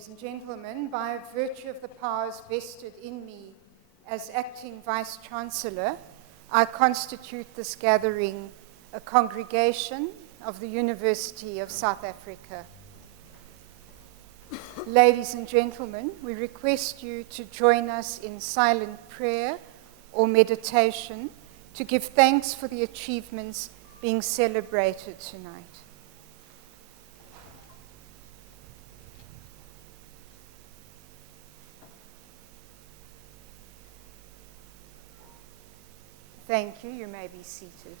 Ladies and gentlemen, by virtue of the powers vested in me as acting Vice Chancellor, I constitute this gathering a congregation of the University of South Africa. Ladies and gentlemen, we request you to join us in silent prayer or meditation to give thanks for the achievements being celebrated tonight. Thank you. You may be seated.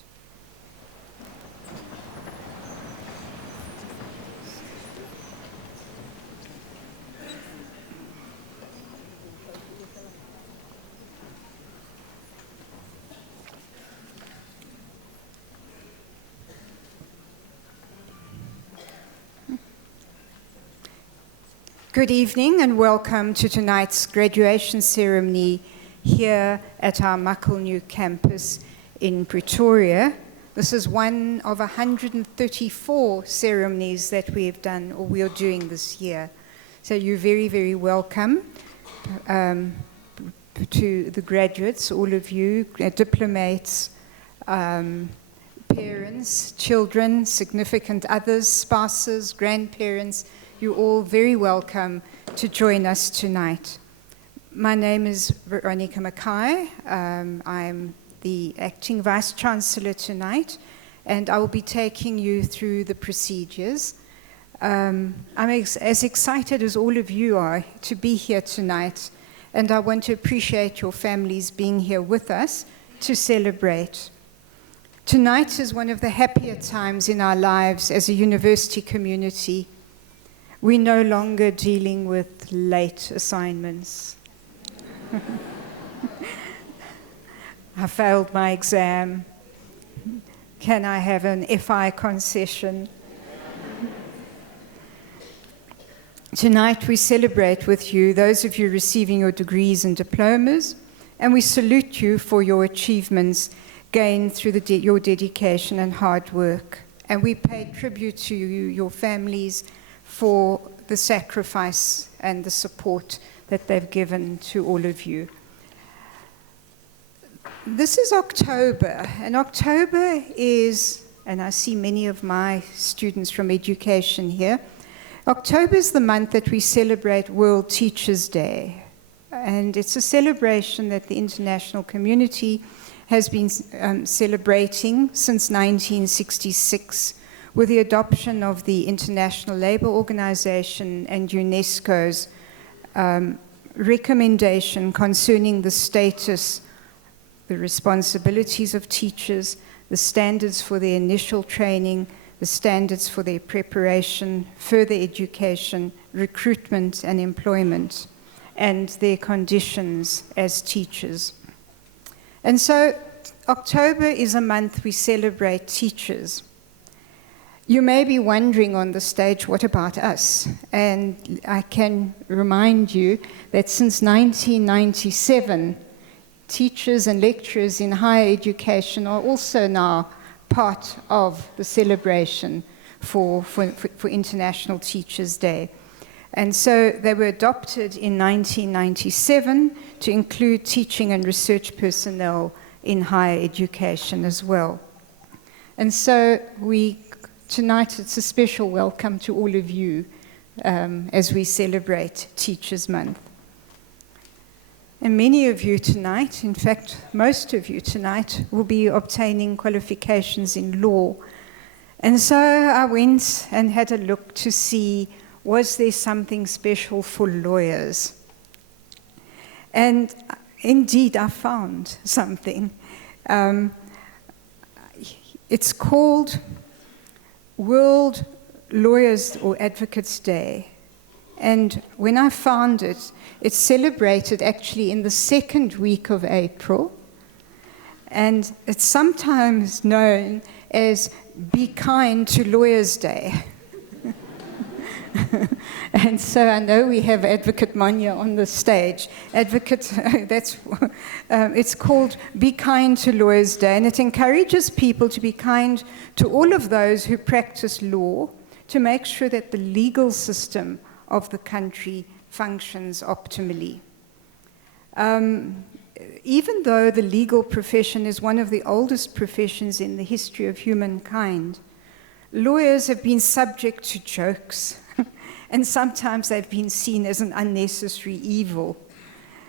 Good evening and welcome to tonight's graduation ceremony here at our Makulnu campus in Pretoria. This is one of 134 ceremonies that we have done or we are doing this year. So you're very, very welcome to the graduates, all of you, diplomates, parents, children, significant others, spouses, grandparents. You're all very welcome to join us tonight. My name is Veronica Mackay. I'm the acting Vice Chancellor tonight, and I will be taking you through the procedures. I'm as excited as all of you are to be here tonight, and I want to appreciate your families being here with us to celebrate. Tonight is one of the happier times in our lives as a university community. We're no longer dealing with late assignments. I failed my exam. Can I have an FI concession? Tonight we celebrate with you, those of you receiving your degrees and diplomas, and we salute you for your achievements gained through your dedication and hard work. And we pay tribute to you, your families, for the sacrifice and the support that they've given to all of you. This is October, and October is, and I see many of my students from education here, October is the month that we celebrate World Teachers' Day, and it's a celebration that the international community has been celebrating since 1966 with the adoption of the International Labour Organization and UNESCO's recommendation concerning the status, the responsibilities of teachers, the standards for their initial training, the standards for their preparation, further education, recruitment and employment, and their conditions as teachers. And so October is a month we celebrate teachers. You may be wondering on the stage, what about us? And I can remind you that since 1997, teachers and lecturers in higher education are also now part of the celebration for International Teachers' Day. And so they were adopted in 1997 to include teaching and research personnel in higher education as well. And so tonight, it's a special welcome to all of you as we celebrate Teachers' Month. And many of you tonight, in fact, most of you tonight, will be obtaining qualifications in law. And so I went and had a look to see, was there something special for lawyers? And indeed, I found something. It's called World Lawyers or Advocates Day. And when I found it, it's celebrated actually in the second week of April. And it's sometimes known as Be Kind to Lawyers Day. And so I know we have Advocate Manya on the stage. It's called Be Kind to Lawyers Day, and it encourages people to be kind to all of those who practice law, to make sure that the legal system of the country functions optimally. Even though the legal profession is one of the oldest professions in the history of humankind, lawyers have been subject to jokes, and sometimes they've been seen as an unnecessary evil.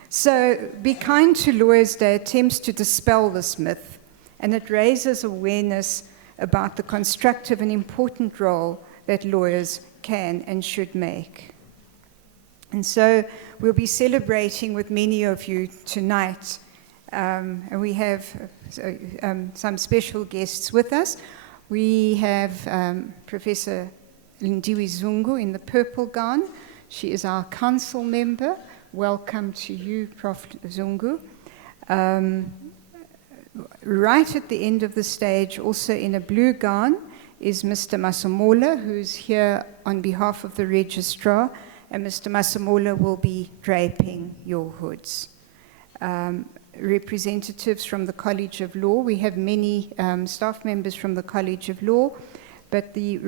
So Be Kind to Lawyers Day attempts to dispel this myth, and it raises awareness about the constructive and important role that lawyers can and should make. And so we'll be celebrating with many of you tonight, and we have some special guests with us. We have Professor Lindiwe Zungu in the purple gown. She is our council member. Welcome to you, Prof. Zungu. Right at the end of the stage, also in a blue gown, is Mr. Masamola, who's here on behalf of the registrar, and Mr. Masamola will be draping your hoods. Representatives from the College of Law. We have many staff members from the College of Law, but the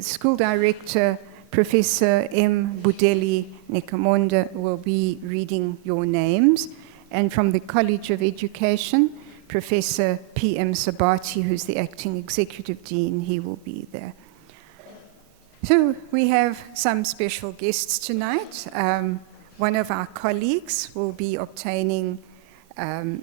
school director, Professor M. Budeli Nekamonda, will be reading your names. And from the College of Education, Professor P.M. Sabati, who's the acting executive dean, he will be there. So we have some special guests tonight. One of our colleagues will be obtaining, our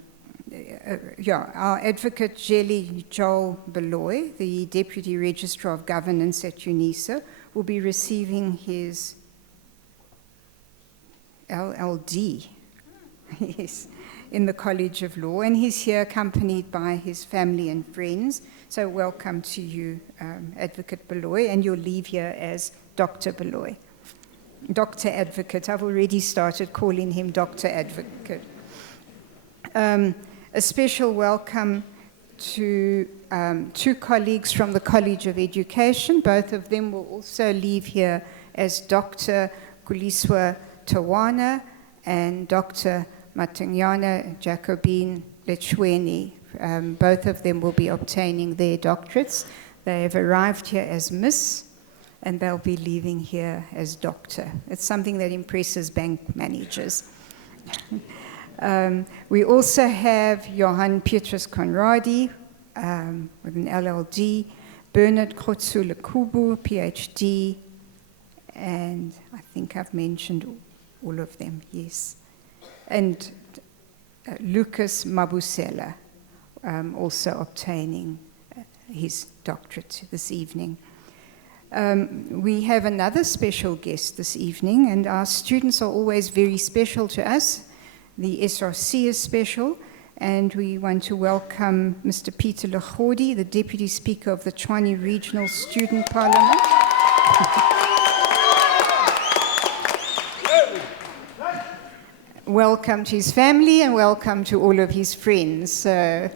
advocate Jelly Joel Beloy, the Deputy Registrar of Governance at Unisa, will be receiving his LLD, yes, in the College of Law, and he's here accompanied by his family and friends. So welcome to you, Advocate Beloy, and you'll leave here as Dr. Beloy. Dr. Advocate, I've already started calling him Dr. Advocate. A special welcome to two colleagues from the College of Education. Both of them will also leave here as Dr. Guliswa Tawana and Dr. Matanyana Jacobine Lechweni. Both of them will be obtaining their doctorates. They have arrived here as Miss, and they'll be leaving here as Doctor. It's something that impresses bank managers. We also have Johan Petrus Conradi with an LLD, Bernard Khotsu Lekubu, PhD, and I think I've mentioned all of them, yes. And Lucas Mabusela, also obtaining his doctorate this evening. We have another special guest this evening, and our students are always very special to us. The SRC is special, and we want to welcome Mr. Peter Lechodi, the Deputy Speaker of the Tshwane Regional Student Parliament. Welcome to his family and welcome to all of his friends. And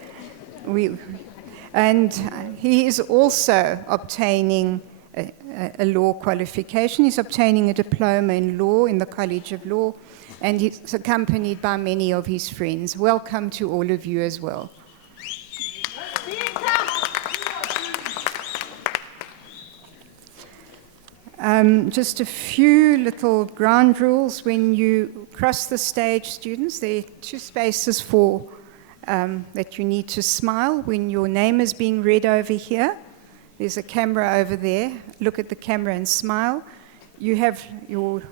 he is also obtaining a law qualification. He's obtaining a diploma in law in the College of Law, and he's accompanied by many of his friends. Welcome to all of you as well. Just a few little ground rules. When you cross the stage, students, there are two spaces for that you need to smile when your name is being read over here. There's a camera over there. Look at the camera and smile. You have your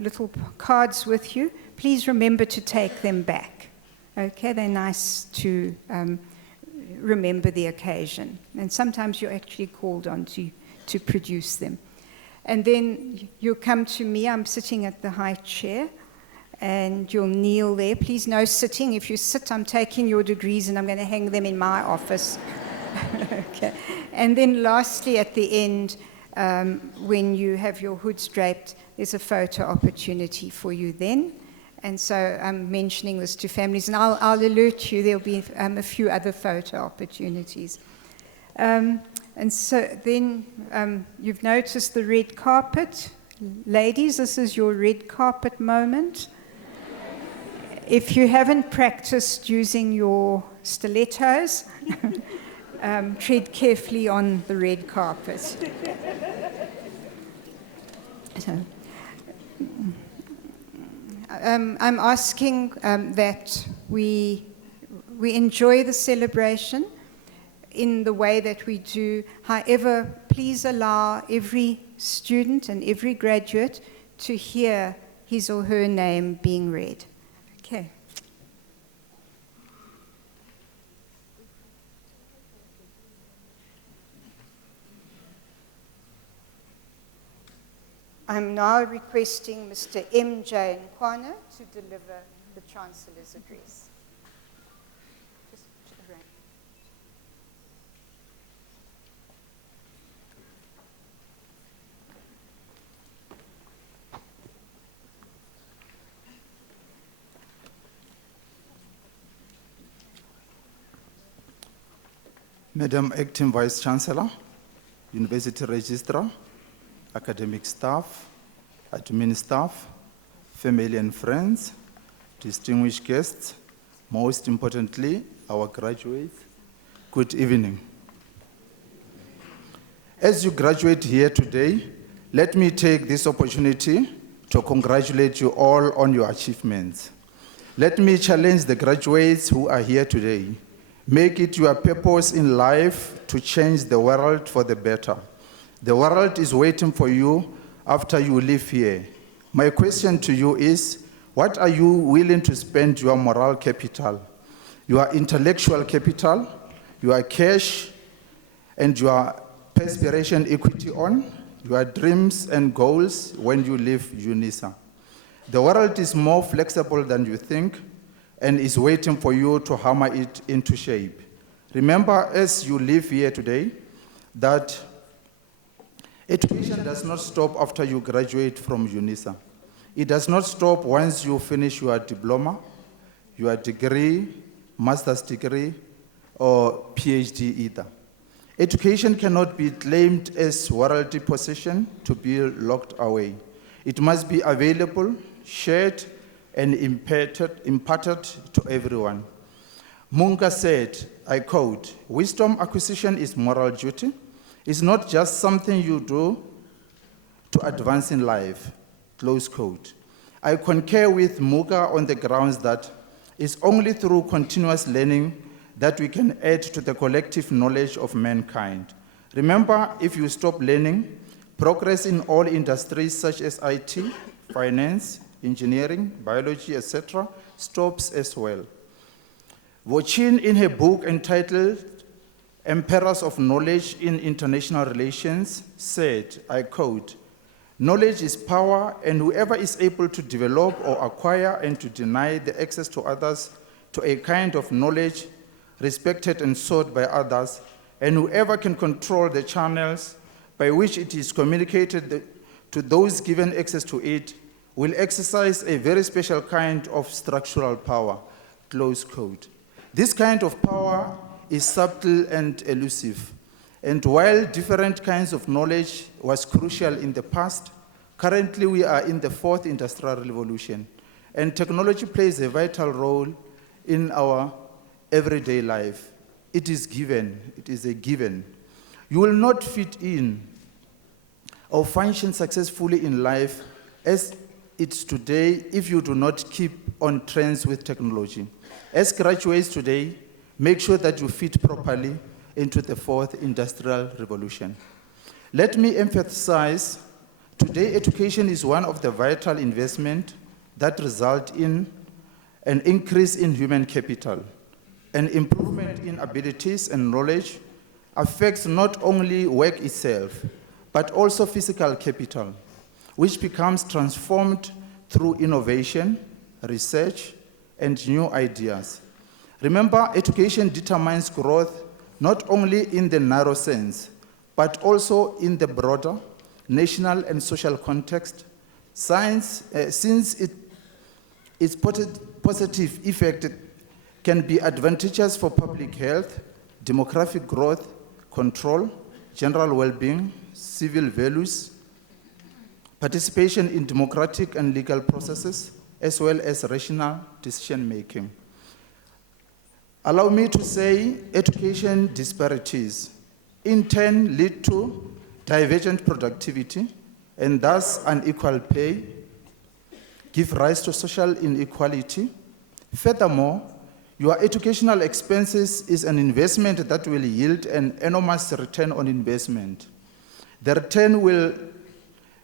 little cards with you. Please remember to take them back. Okay, they're nice to remember the occasion. And sometimes you're actually called on to produce them. And then you'll come to me. I'm sitting at the high chair, and you'll kneel there. Please, no sitting. If you sit, I'm taking your degrees, and I'm going to hang them in my office. Okay. And then lastly, at the end, when you have your hoods draped, there's a photo opportunity for you then. And so I'm mentioning this to families, and I'll alert you. There'll be a few other photo opportunities. And so then you've noticed the red carpet. Ladies, this is your red carpet moment. If you haven't practiced using your stilettos, tread carefully on the red carpet. So, I'm asking that we enjoy the celebration in the way that we do. However, please allow every student and every graduate to hear his or her name being read. Okay. I'm now requesting Mr. M.J. Nkwana to deliver the Chancellor's address. Madam Acting Vice Chancellor, University Registrar, academic staff, admin staff, family and friends, distinguished guests, most importantly, our graduates, good evening. As you graduate here today, let me take this opportunity to congratulate you all on your achievements. Let me challenge the graduates who are here today. Make it your purpose in life to change the world for the better. The world is waiting for you after you leave here. My question to you is, what are you willing to spend your moral capital, your intellectual capital, your cash, and your perspiration equity on, your dreams and goals when you leave Unisa? The world is more flexible than you think and is waiting for you to hammer it into shape. Remember, as you live here today, that education does not stop after you graduate from Unisa. It does not stop once you finish your diploma, your degree, master's degree, or PhD either. Education cannot be claimed as worldly possession to be locked away. It must be available, shared, and imparted to everyone. Munga said, I quote, "Wisdom acquisition is moral duty. It's not just something you do to advance in life," close quote. I concur with Muga on the grounds that it's only through continuous learning that we can add to the collective knowledge of mankind. Remember, if you stop learning, progress in all industries such as IT, finance, engineering, biology, etc., stops as well. Vochin, in her book entitled Emperors of Knowledge in International Relations, said, I quote, "Knowledge is power, and whoever is able to develop or acquire and to deny the access to others to a kind of knowledge respected and sought by others, and whoever can control the channels by which it is communicated to those given access to it, will exercise a very special kind of structural power," close quote. This kind of power is subtle and elusive. And while different kinds of knowledge was crucial in the past, currently we are in the fourth industrial revolution, and technology plays a vital role in our everyday life. It is given, it is a given. You will not fit in or function successfully in life as it's today if you do not keep on trends with technology. As graduates today, make sure that you fit properly into the fourth industrial revolution. Let me emphasize, today education is one of the vital investments that result in an increase in human capital. An improvement in abilities and knowledge affects not only work itself, but also physical capital, which becomes transformed through innovation, research, and new ideas. Remember, education determines growth not only in the narrow sense, but also in the broader national and social context. Science, since its positive effect can be advantageous for public health, demographic growth, control, general well-being, civil values, participation in democratic and legal processes, as well as rational decision-making. Allow me to say education disparities in turn lead to divergent productivity and thus unequal pay, give rise to social inequality. Furthermore, your educational expenses is an investment that will yield an enormous return on investment. The return will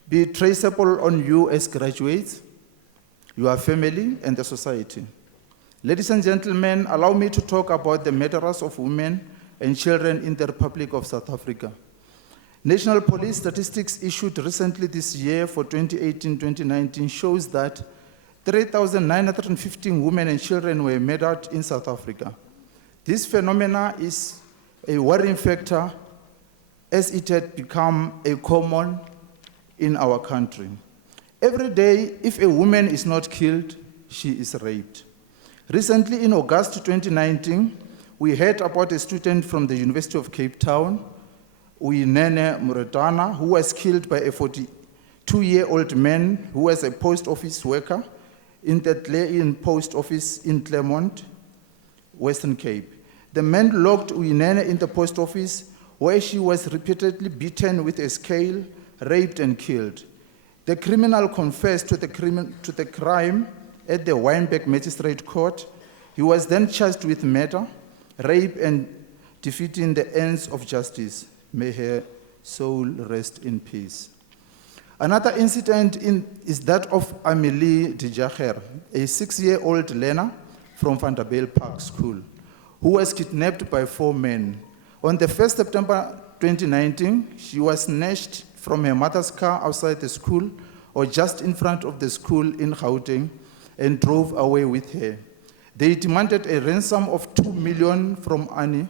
be traceable on you as graduates, your family, and the society. Ladies and gentlemen, allow me to talk about the murderers of women and children in the Republic of South Africa. National Police statistics issued recently this year for 2018-2019 shows that 3,915 women and children were murdered in South Africa. This phenomena is a worrying factor as it had become a common in our country. Every day, if a woman is not killed, she is raped. Recently, in August 2019, we heard about a student from the University of Cape Town, Unisa Muratana, who was killed by a 42-year-old man who was a post office worker in the Tlein post office in Claremont, Western Cape. The man locked Unisa in the post office where she was repeatedly beaten with a scale, raped and killed. The criminal confessed to the crime at the Wynberg Magistrate Court. He was then charged with murder, rape and defeating the ends of justice. May her soul rest in peace. Another incident is that of Amelie de Jager, a 6-year-old learner from Vanderbilt Park School, who was kidnapped by 4 men. On the 1st September 2019, she was snatched from her mother's car outside the school or just in front of the school in Gauteng and drove away with her. They demanded a ransom of 2 million from Annie,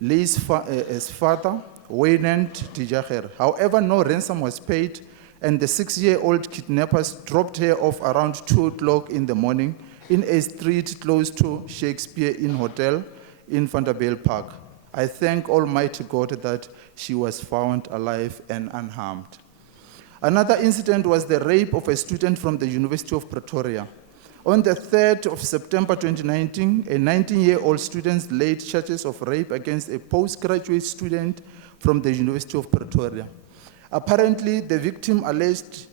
Lee's father, Wynand de Jager. However, no ransom was paid, and the 6-year-old kidnappers dropped her off around 2 o'clock in the morning in a street close to Shakespeare Inn Hotel in Vanderbilt Park. I thank Almighty God that she was found alive and unharmed. Another incident was the rape of a student from the University of Pretoria. On the 3rd of September 2019, a 19-year-old student laid charges of rape against a postgraduate student from the University of Pretoria. Apparently, the victim alleged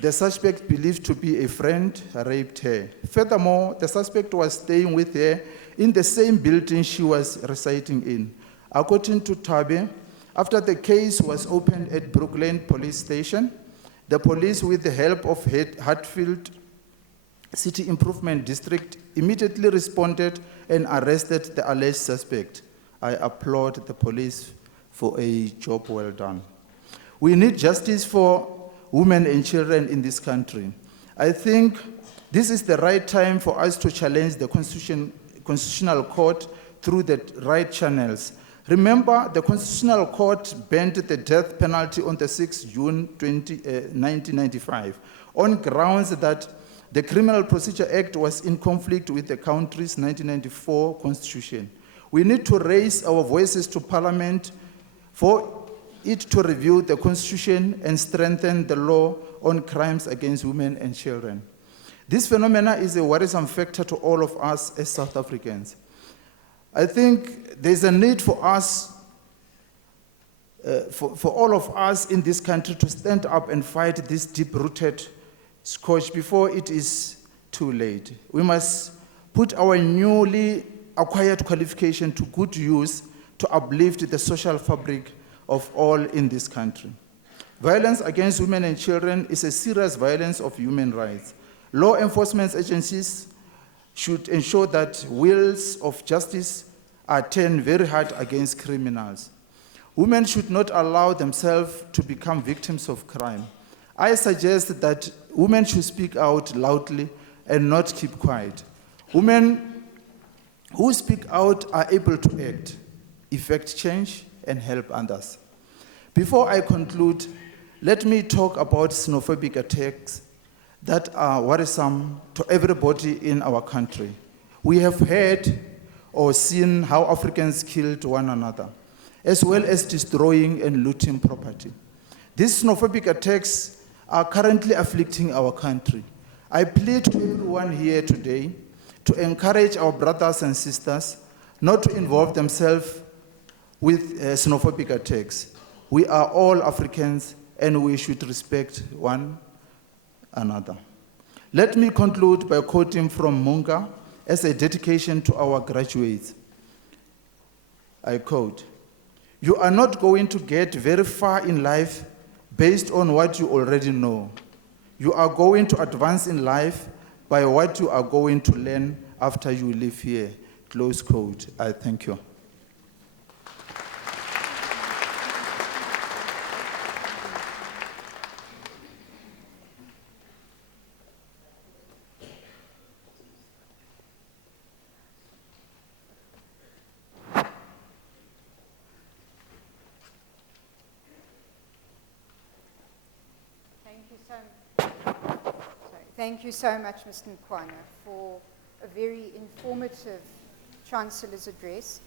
the suspect, believed to be a friend, raped her. Furthermore, the suspect was staying with her in the same building she was residing in. According to Tabe, after the case was opened at Brooklyn Police Station, the police, with the help of Hatfield City Improvement District, immediately responded and arrested the alleged suspect. I applaud the police for a job well done. We need justice for women and children in this country. I think this is the right time for us to challenge the Constitutional Court through the right channels. Remember, the Constitutional Court banned the death penalty on the 6th June 1995 on grounds that the Criminal Procedure Act was in conflict with the country's 1994 Constitution. We need to raise our voices to Parliament for it to review the Constitution and strengthen the law on crimes against women and children. This phenomena is a worrisome factor to all of us as South Africans. I think there's a need for us, for all of us in this country to stand up and fight this deep-rooted scourge before it is too late. We must put our newly acquired qualification to good use to uplift the social fabric of all in this country. Violence against women and children is a serious violence of human rights. Law enforcement agencies should ensure that wheels of justice are turned very hard against criminals. Women should not allow themselves to become victims of crime. I suggest that women should speak out loudly and not keep quiet. Women who speak out are able to act, effect change, and help others. Before I conclude, let me talk about xenophobic attacks that are worrisome to everybody in our country. We have heard or seen how Africans killed one another, as well as destroying and looting property. These xenophobic attacks are currently afflicting our country. I plead to everyone here today to encourage our brothers and sisters not to involve themselves with xenophobic attacks. We are all Africans and we should respect one another. Let me conclude by quoting from Munga as a dedication to our graduates. I quote, "You are not going to get very far in life based on what you already know. You are going to advance in life by what you are going to learn after you leave here." Close quote. I thank you. Thank you so much, Mr. Nkwana, for a very informative Chancellor's address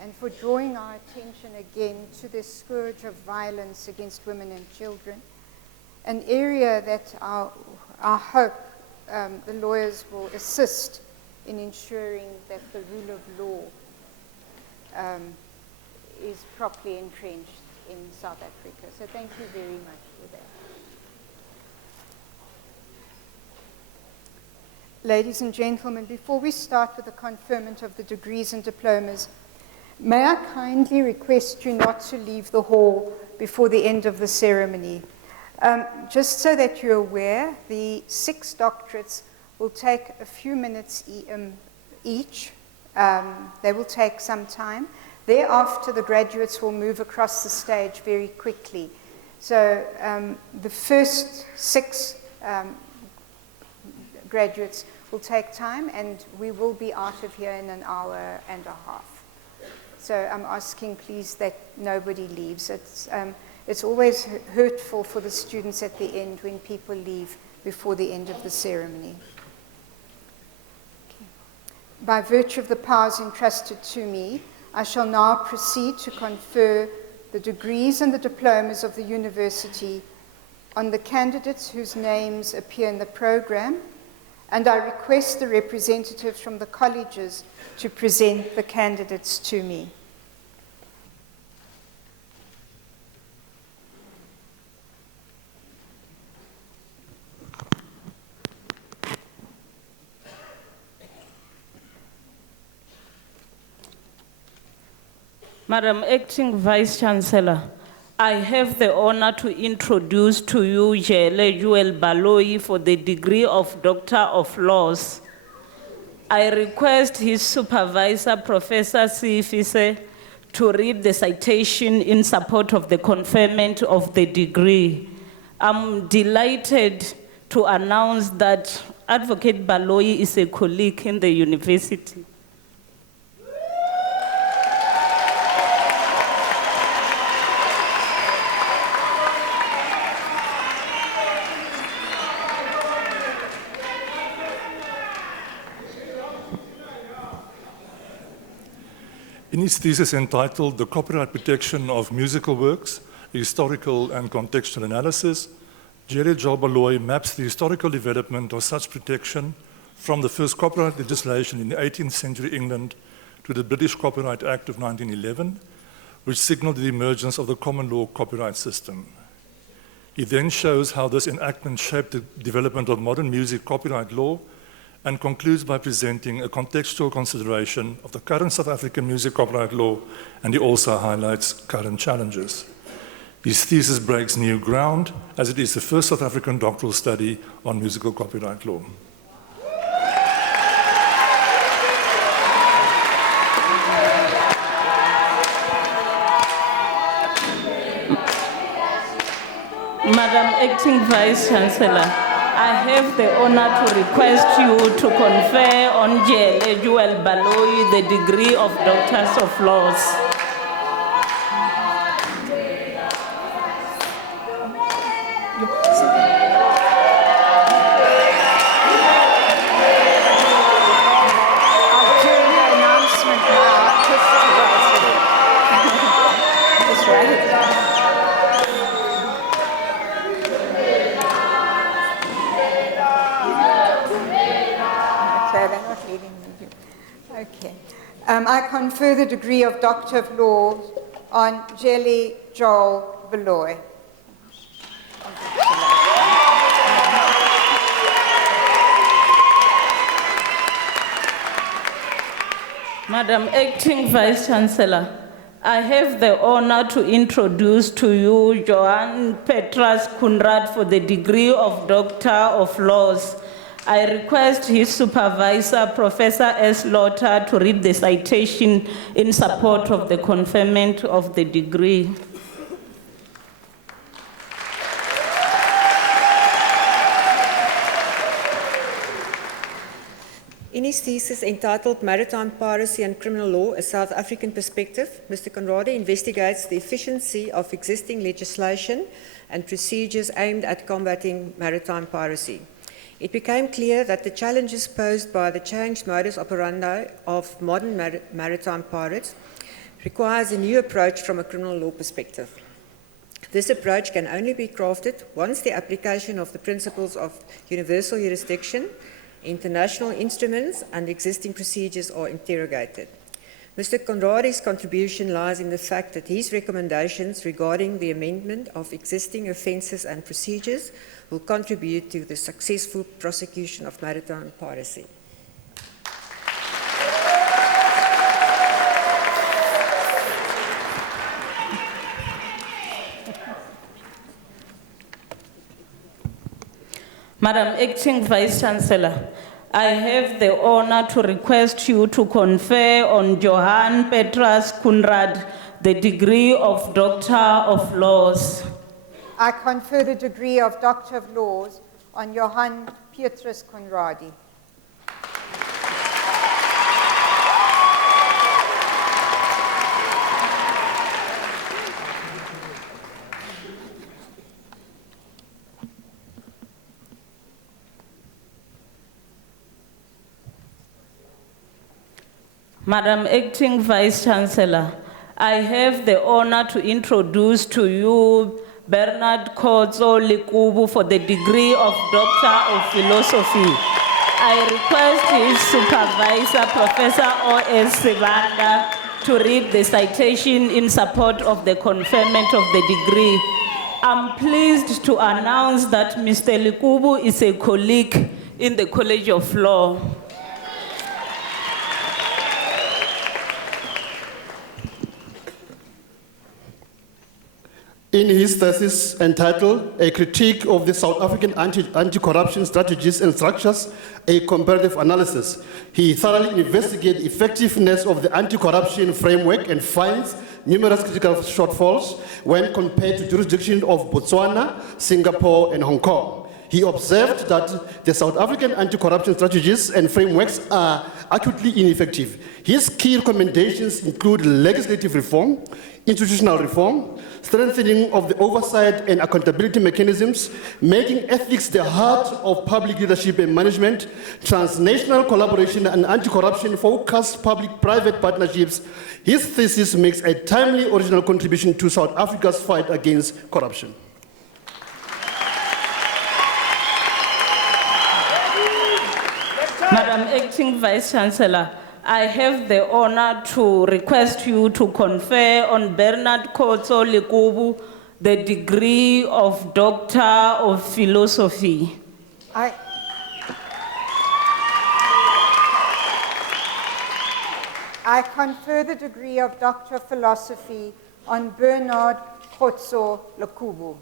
and for drawing our attention again to the scourge of violence against women and children, an area that I hope the lawyers will assist in ensuring that the rule of law is properly entrenched in South Africa. So thank you very much for that. Ladies and gentlemen, before we start with the conferment of the degrees and diplomas, may I kindly request you not to leave the hall before the end of the ceremony. Just so that you're aware, the 6 doctorates will take a few minutes each. They will take some time. Thereafter, the graduates will move across the stage very quickly. So the first 6 graduates will take time, and we will be out of here in an hour and a half. So I'm asking, please, that nobody leaves. It's always hurtful for the students at the end when people leave before the end of the ceremony. Okay. By virtue of the powers entrusted to me, I shall now proceed to confer the degrees and the diplomas of the university on the candidates whose names appear in the program, and I request the representatives from the colleges to present the candidates to me. Madam Acting Vice-Chancellor, I have the honor to introduce to you Jele Joel Baloyi for the degree of Doctor of Laws. I request his supervisor, Professor Sifise, to read the citation in support of the conferment of the degree. I'm delighted to announce that Advocate Baloyi is a colleague in the university. In his thesis entitled "The Copyright Protection of Musical Works, a Historical and Contextual Analysis," Jele Joel Baloyi maps the historical development of such protection from the first copyright legislation in the 18th century England to the British Copyright Act of 1911, which signaled the emergence of the common law copyright system. He then shows how this enactment shaped the development of modern music copyright law, and concludes by presenting a contextual consideration of the current South African music copyright law, and he also highlights current challenges. His thesis breaks new ground, as it is the first South African doctoral study on musical copyright law. Madam Acting Vice-Chancellor, I have the honor to request you to confer on Jele Joel Baloyi the degree of Doctors of Laws. I'll do the announcement now. Just right. Okay. I confer the degree of Doctor of Laws on Jele Joel Baloyi. Madam Acting Vice Chancellor, I have the honor to introduce to you Johann Petrus Kunrad for the degree of Doctor of Laws. I request his supervisor, Professor S. Lotter, to read the citation in support of the conferment of the degree. In his thesis entitled Maritime Piracy and Criminal Law, a South African Perspective, Mr. Conradi investigates the efficiency of existing legislation and procedures aimed at combating maritime piracy. It became clear that the challenges posed by the changed modus operandi of modern maritime pirates requires a new approach from a criminal law perspective. This approach can only be crafted once the application of the principles of universal jurisdiction, international instruments and existing procedures are interrogated. Mr. Conradi's contribution lies in the fact that his recommendations regarding the amendment of existing offences and procedures will contribute to the successful prosecution of maritime piracy. Madam Acting Vice Chancellor, I have the honor to request you to confer on Johann Petrus Kunrad the degree of Doctor of Laws. I confer the degree of Doctor of Laws on Johann Petrus Kunradi. Madam Acting Vice Chancellor, I have the honor to introduce to you Bernard Kotso Lekubu for the degree of Doctor of Philosophy. I request his supervisor, Professor O.S. Sibanda, to read the citation in support of the conferment of the degree. I'm pleased to announce that Mr. Lekubu is a colleague in the College of Law. In his thesis entitled A Critique of the South African Anti-Corruption Strategies and Structures, a Comparative Analysis, he thoroughly investigated the effectiveness of the anti-corruption framework and finds numerous critical shortfalls when compared to jurisdictions of Botswana, Singapore, and Hong Kong. He observed that the South African anti-corruption strategies and frameworks are acutely ineffective. His key recommendations include legislative reform, institutional reform, strengthening of the oversight and accountability mechanisms, making ethics the heart of public leadership and management, transnational collaboration and anti-corruption focused public-private partnerships. His thesis makes a timely original contribution to South Africa's fight against corruption. Madam Acting Vice Chancellor, I have the honor to request you to confer on Bernard Kotso Lekubu the degree of Doctor of Philosophy. I confer the degree of Doctor of Philosophy on Bernard Kotso Lekubu.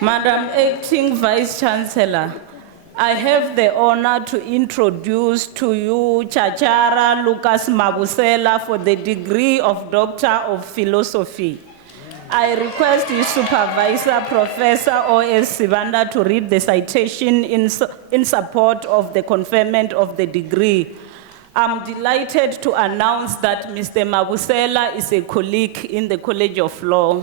Madam Acting Vice Chancellor, I have the honor to introduce to you Chachara Lucas Mabusela for the degree of Doctor of Philosophy. I request his supervisor, Professor O.S. Sibanda, to read the citation in support of the conferment of the degree. I'm delighted to announce that Mr. Mabusela is a colleague in the College of Law.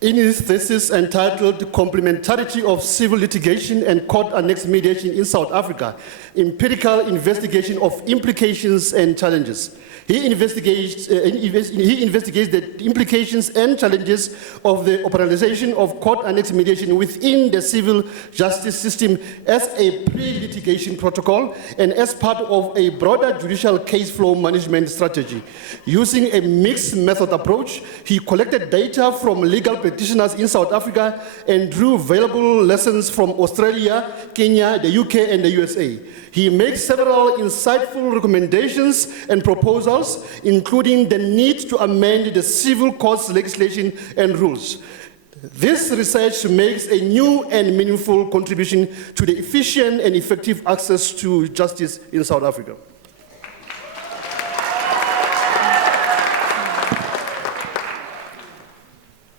In his thesis entitled Complementarity of Civil Litigation and Court Annexed Mediation in South Africa, Empirical Investigation of Implications and Challenges, he investigates the implications and challenges of the operationalization of court annexed mediation within the civil justice system as a pre-litigation protocol and as part of a broader judicial case flow management strategy. Using a mixed method approach, he collected data from legal practitioners in South Africa and drew valuable lessons from Australia, Kenya, the UK, and the USA. He makes several insightful recommendations and proposals, including the need to amend the civil courts legislation and rules. This research makes a new and meaningful contribution to the efficient and effective access to justice in South Africa.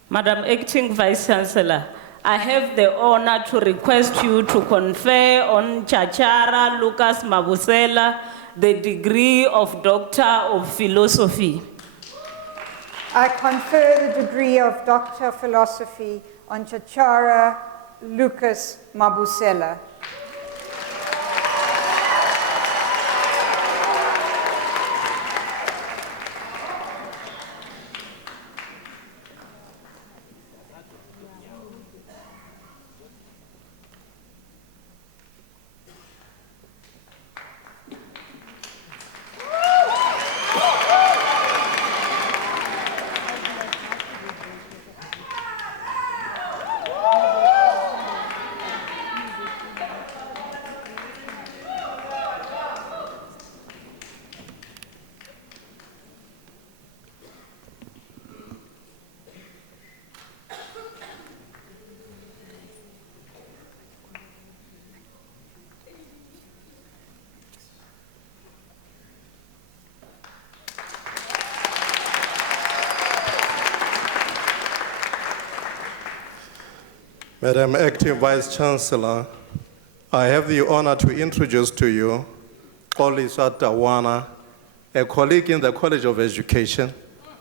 Madam Acting Vice-Chancellor, I have the honor to request you to confer on Chachara Lucas Mabusela the degree of Doctor of Philosophy. I confer the degree of Doctor of Philosophy on Chachara Lucas Mabusela. Madam Acting Vice-Chancellor, I have the honor to introduce to you Xolisa Tawana, a colleague in the College of Education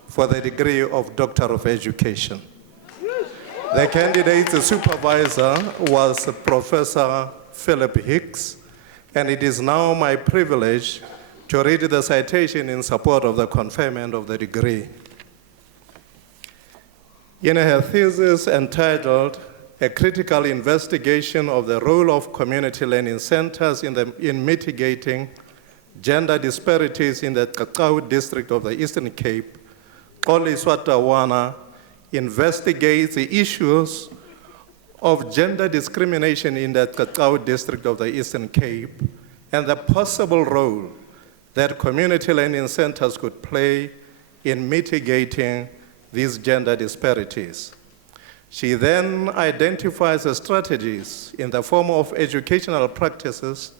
for the degree of Doctor of Education. The candidate's supervisor was Professor Philip Hicks, and it is now my privilege to read the citation in support of the conferment of the degree. In her thesis entitled A Critical Investigation of the Role of Community Learning Centers in Mitigating Gender Disparities in the Kakao District of the Eastern Cape, Xolisa Tawana investigates the issues of gender discrimination in the Kakao District of the Eastern Cape and the possible role that community learning centers could play in mitigating these gender disparities. She then identifies the strategies in the form of educational practices,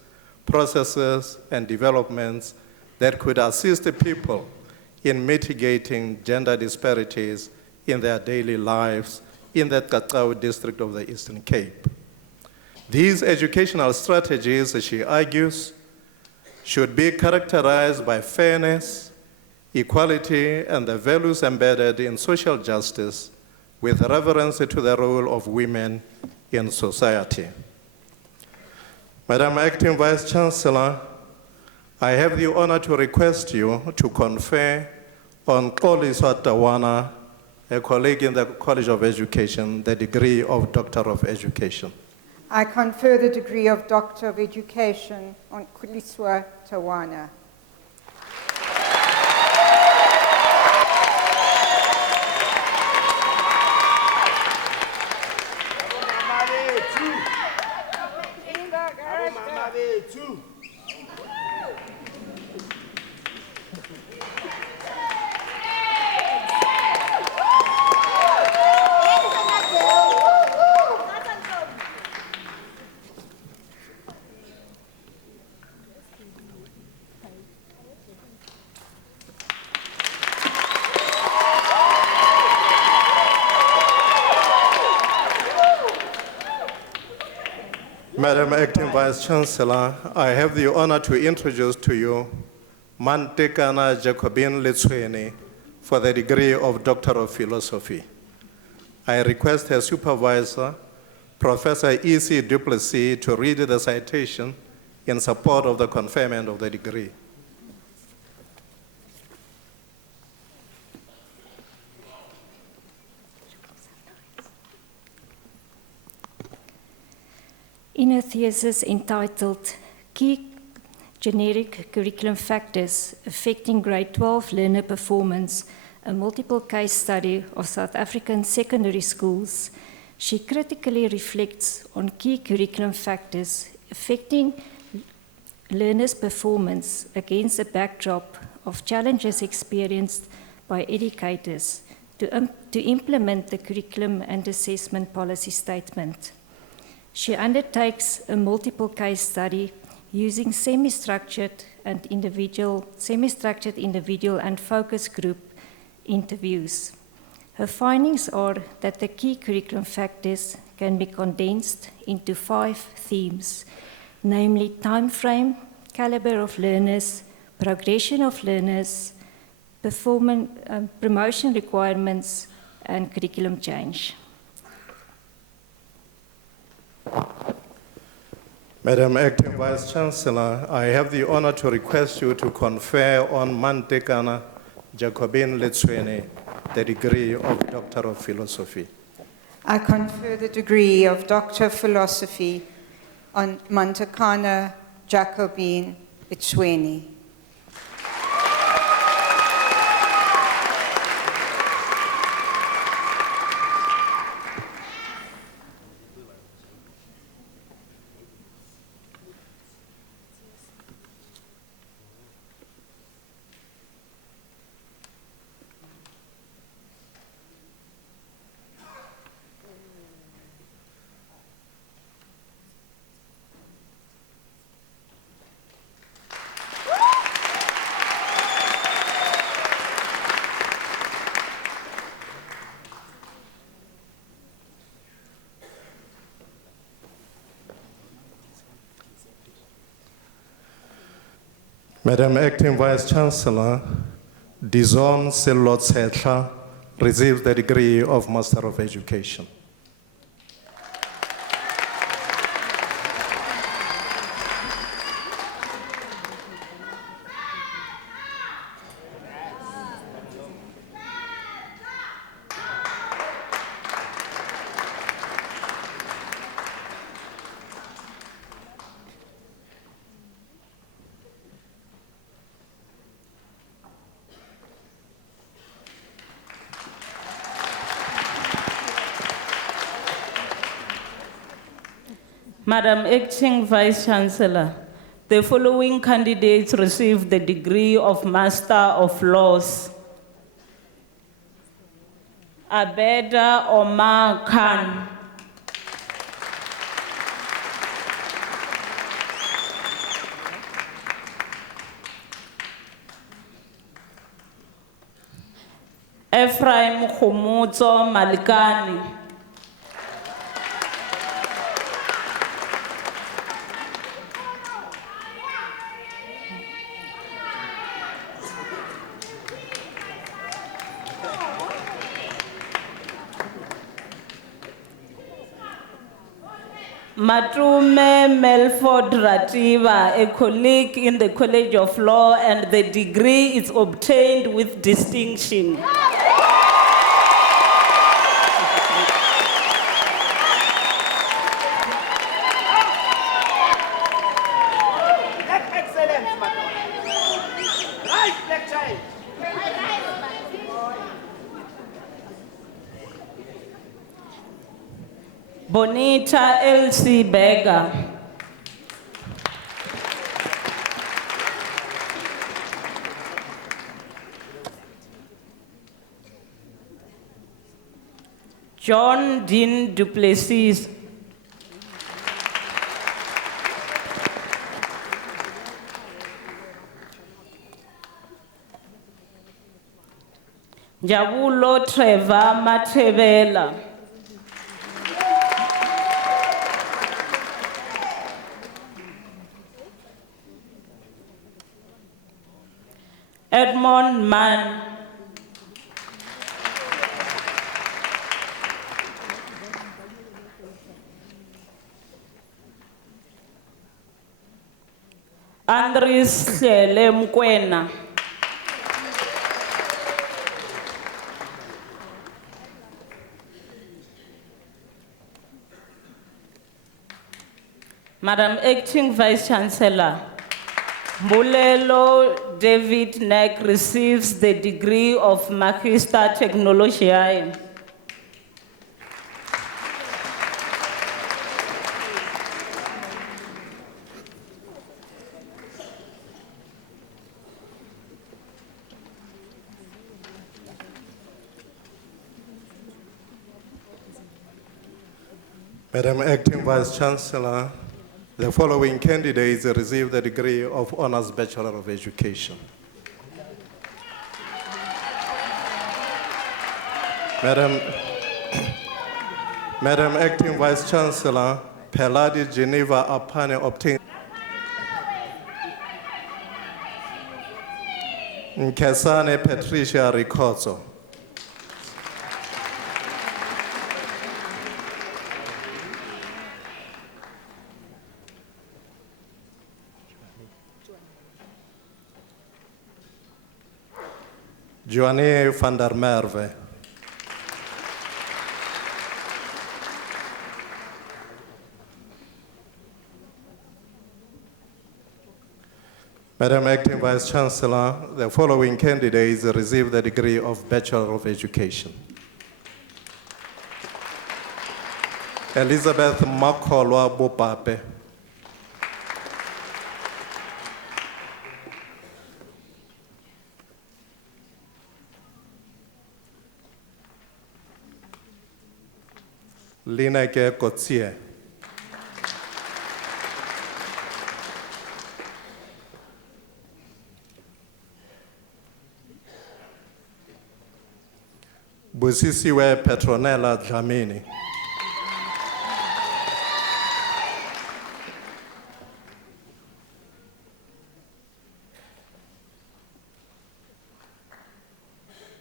processes, and developments that could assist the people in mitigating gender disparities in their daily lives in the Kakao District of the Eastern Cape. These educational strategies, she argues, should be characterized by fairness, equality, and the values embedded in social justice with reference to the role of women in society. Madam Acting Vice-Chancellor, I have the honor to request you to confer on Xolisa Tawana, a colleague in the College of Education, the degree of Doctor of Education. I confer the degree of Doctor of Education on Xolisa Tawana. Madam Acting Vice Chancellor, I have the honor to introduce to you Mantekana Jacobin Letsweni for the degree of Doctor of Philosophy. I request her supervisor, Professor E.C. Duplessis, to read the citation in support of the conferment of the degree. In a thesis entitled Key Generic Curriculum Factors Affecting Grade 12 Learner Performance, a multiple case study of South African secondary schools, she critically reflects on key curriculum factors affecting learners' performance against a backdrop of challenges experienced by educators to implement the curriculum and assessment policy statement. She undertakes a multiple case study using semi-structured individual and focus group interviews. Her findings are that the key curriculum factors can be condensed into 5 themes, namely time frame, caliber of learners, progression of learners, promotion requirements, and curriculum change. Madam Acting Vice Chancellor, I have the honor to request you to confer on Mantekana Jacobin Letsweni the degree of Doctor of Philosophy. I confer the degree of Doctor of Philosophy on Mantekana Jacobin Letsweni. Madam Acting Vice Chancellor, Dizon Selot Setla receives the degree of Master of Education. Madam Acting Vice Chancellor, the following candidates received the degree of Master of Laws. Abeda Omar Khan. Ephraim Khumuzo Malikani. Matume Melford Rativa, a colleague in the College of Law, and the degree is obtained with distinction. Excellent, madam. Right, black child. Bonita L.C. Berger. John Dean Duplessis. Jabulo Trevor Matebela. Edmond Mann. Andres Hlele Mkwena. Madam Acting Vice Chancellor, Mbulelo David Neck receives the degree of Magister Technologiae. Madam Acting Vice Chancellor, the following candidates receive the degree of Honours Bachelor of Education. Madam Acting Vice Chancellor, Peladi Geneva Apane obtained Nkesane Patricia Ricordo. Joanne van der Merwe. Madam Acting Vice Chancellor, the following candidates receive the degree of Bachelor of Education. Elizabeth Makolwa Bopape. Lineke Kotsie. Busisiwe Petronella Dlamini.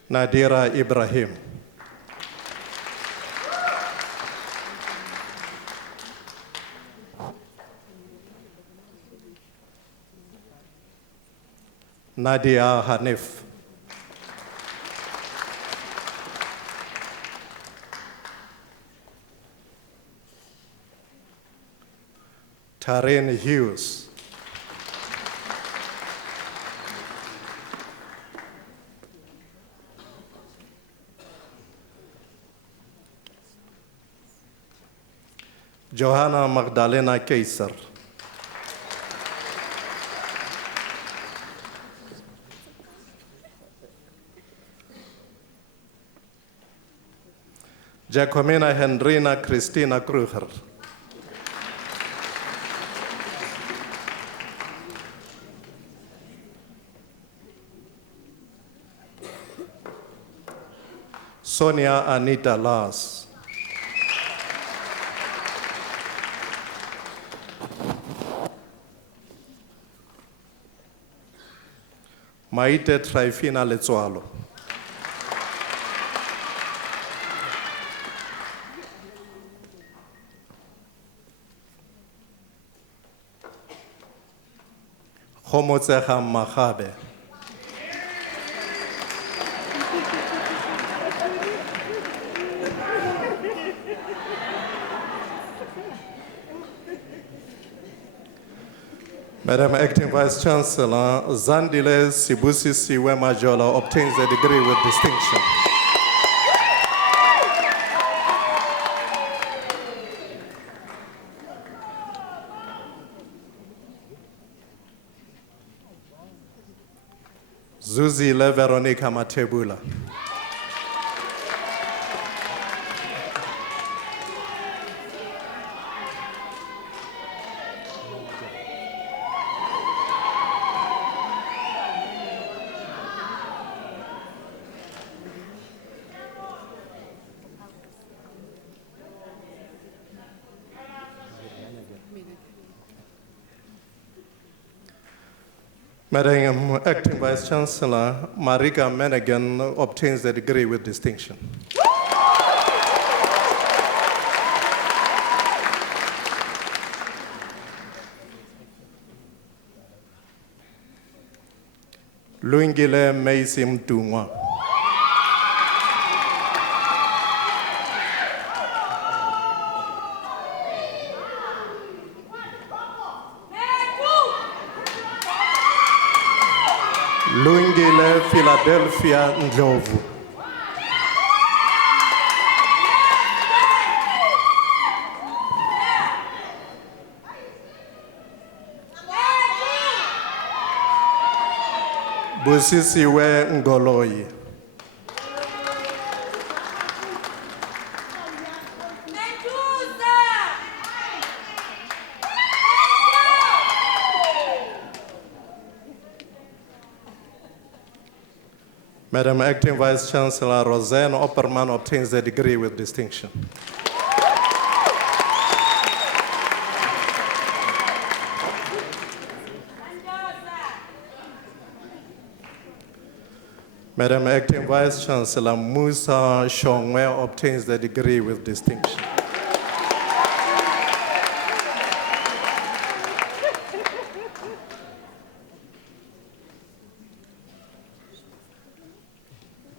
Nadira Ibrahim. Nadia Hanif. Taryn Hughes. Johanna Magdalena Keiser. Jacomina Hendrina Christina Kruger. Sonia Anita Lars. Maite Trifina Letsualo. Homotseha Mahabe. Madam Acting Vice Chancellor, Zandile Sibusisi Wemajola obtains a degree with distinction. Zuzile Veronica Matebula. Madam Acting Vice Chancellor, Marika Menegan obtains the degree with distinction. Luingile Meisim Tungwa. Luingile Philadelphia Ndlovu. Busisiwe Ngoloyi. Madam Acting Vice Chancellor, Roseanne Opperman obtains the degree with distinction. Madam Acting Vice Chancellor, Musa Shongwe obtains the degree with distinction.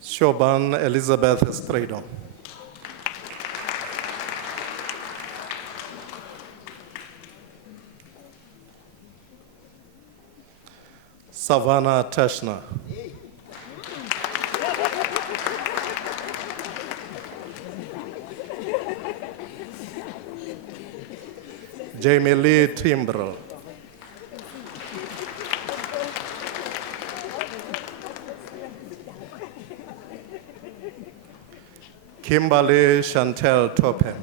Shoban Elizabeth Stradon. Savannah Tashna. Jamie Lee Timbrell. Kimberly Chantel Topen.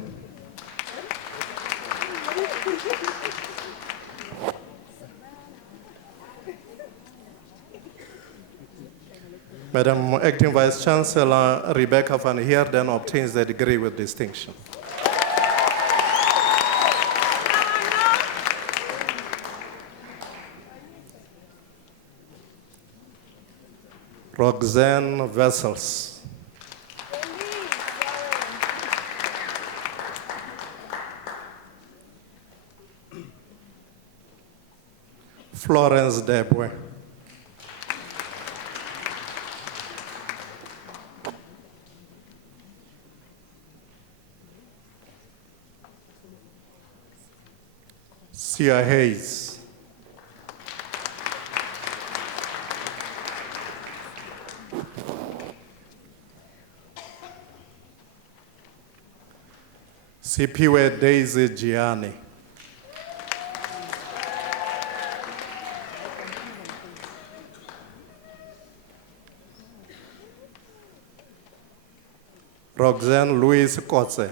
Madam Acting Vice Chancellor, Rebecca van Heerden obtains the degree with distinction. Roxanne Vessels. Florence Debwe. Sia Hayes. Sipiwe Daisy Gianni. Roxanne Louise Kotze.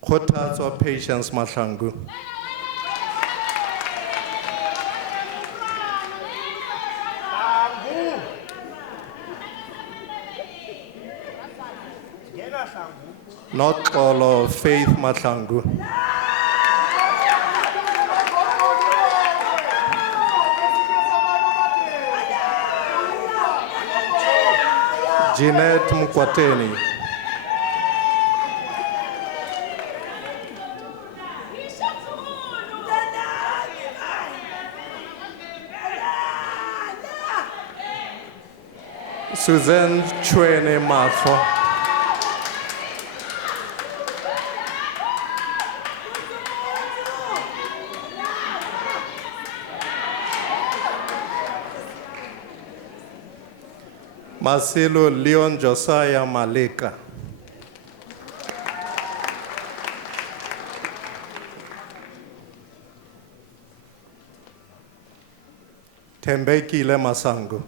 Kgothatso Patience Mahlangu. Not all of Faith Mahlangu. Jeanette Mukwateni. Suzanne Chwene Mafo. Marcelo Leon Josiah Maleka. Tembekile Masango.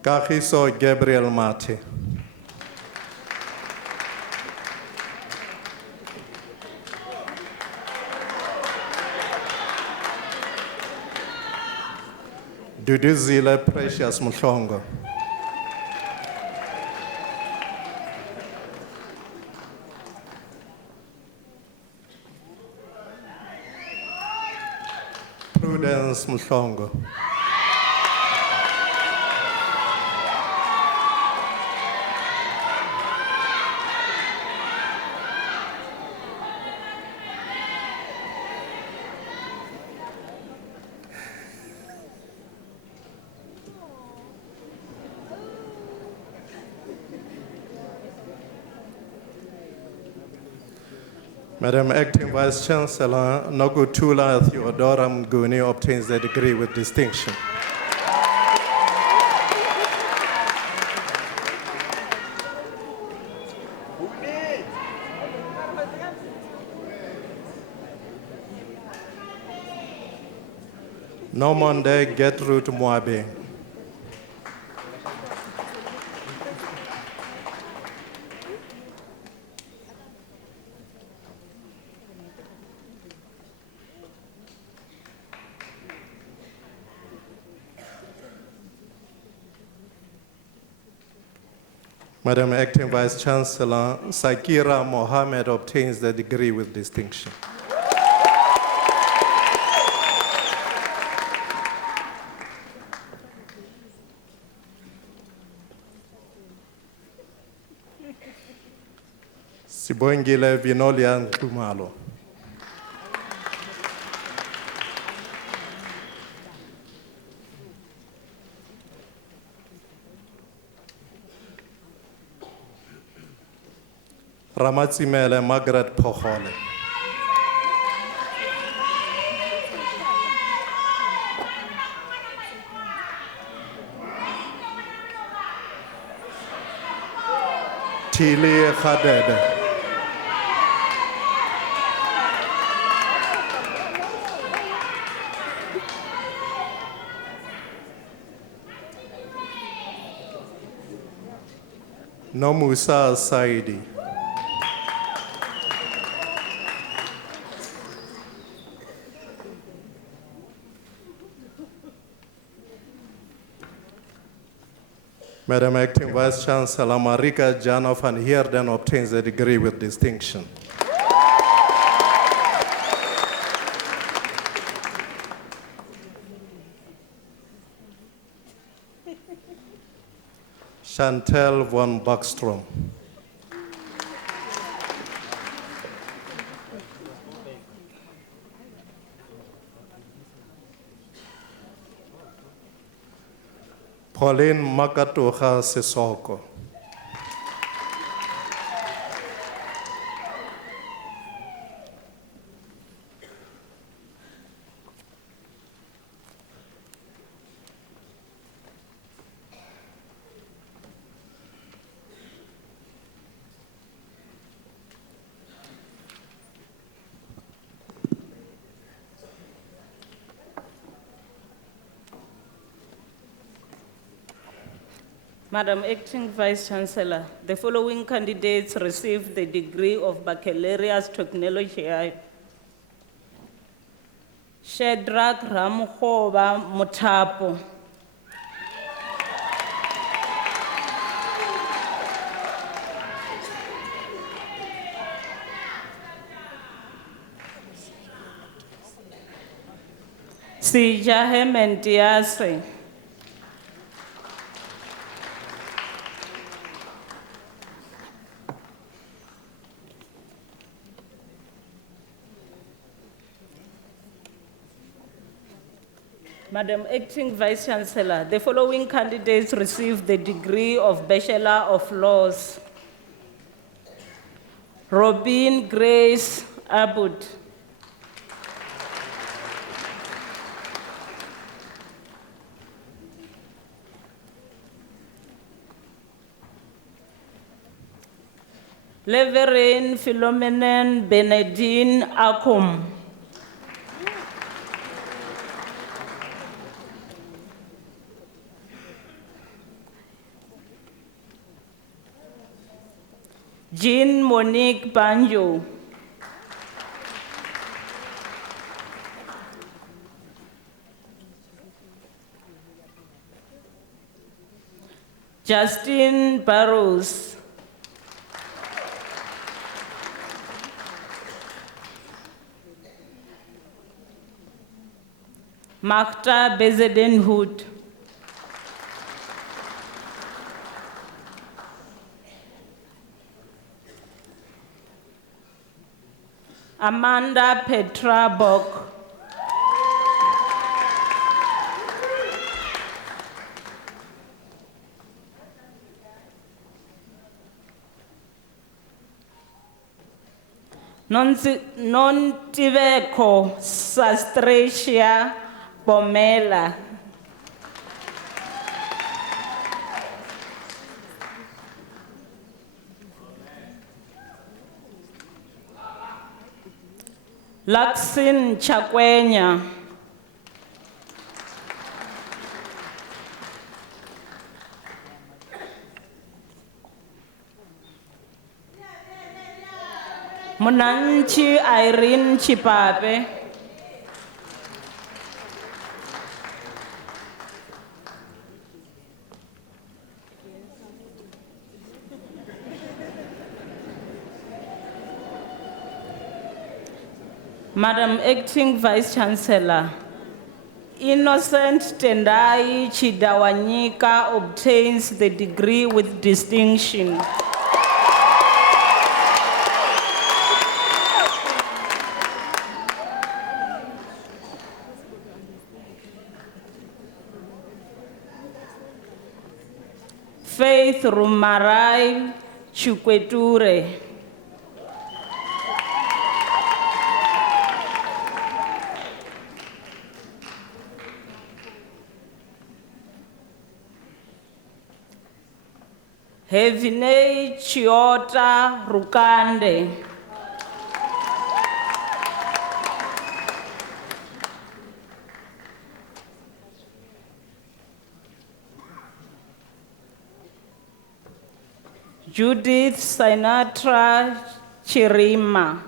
Kagiso Gabriel Mate. Duduzile Precious Mhlongo. Prudence Mhlongo. Madam Acting Vice Chancellor, Nogutula Theodora Mguni obtains the degree with distinction. Nomonde Gertrude Mwabe. Madam Acting Vice Chancellor, Sakira Mohammed obtains the degree with distinction. Sibongile Vinolia Nkumalo. Ramatsimele Margaret Pochole. Tili Khadede. Nomusa Saidi. Madam Acting Vice Chancellor, Marika Jano van Heerden obtains a degree with distinction. Chantel von Buckstrom. Pauline Makatoha Sesoko. Madam Acting Vice Chancellor, the following candidates received the degree of Baccalaureate Technology. Shedrack Ramkhoba Mutapo. Sijahe Mentiase. Madam Acting Vice Chancellor, the following candidates received the degree of Bachelor of Laws. Robin Grace Abud. Leverin Philomenen Benedine Akum. Jean Monique Banjo. Justin Barrows. Magda Bezedenhood. Amanda Petra Bock. Nontiveko Sastracia Pomela. Laksin Chakwenya. Munanchi Irene Chipape. Madam Acting Vice Chancellor, Innocent Tendai Chidawanyika obtains the degree with distinction. Faith Rumarai Chukweture. Hevine Chiota Rukande. Judith Sinatra Chirima.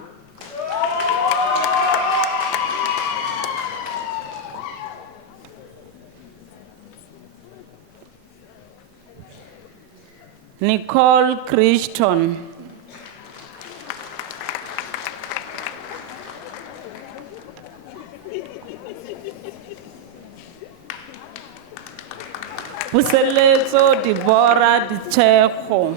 Nicole Crichton. Puseletso Deborah Dichejo.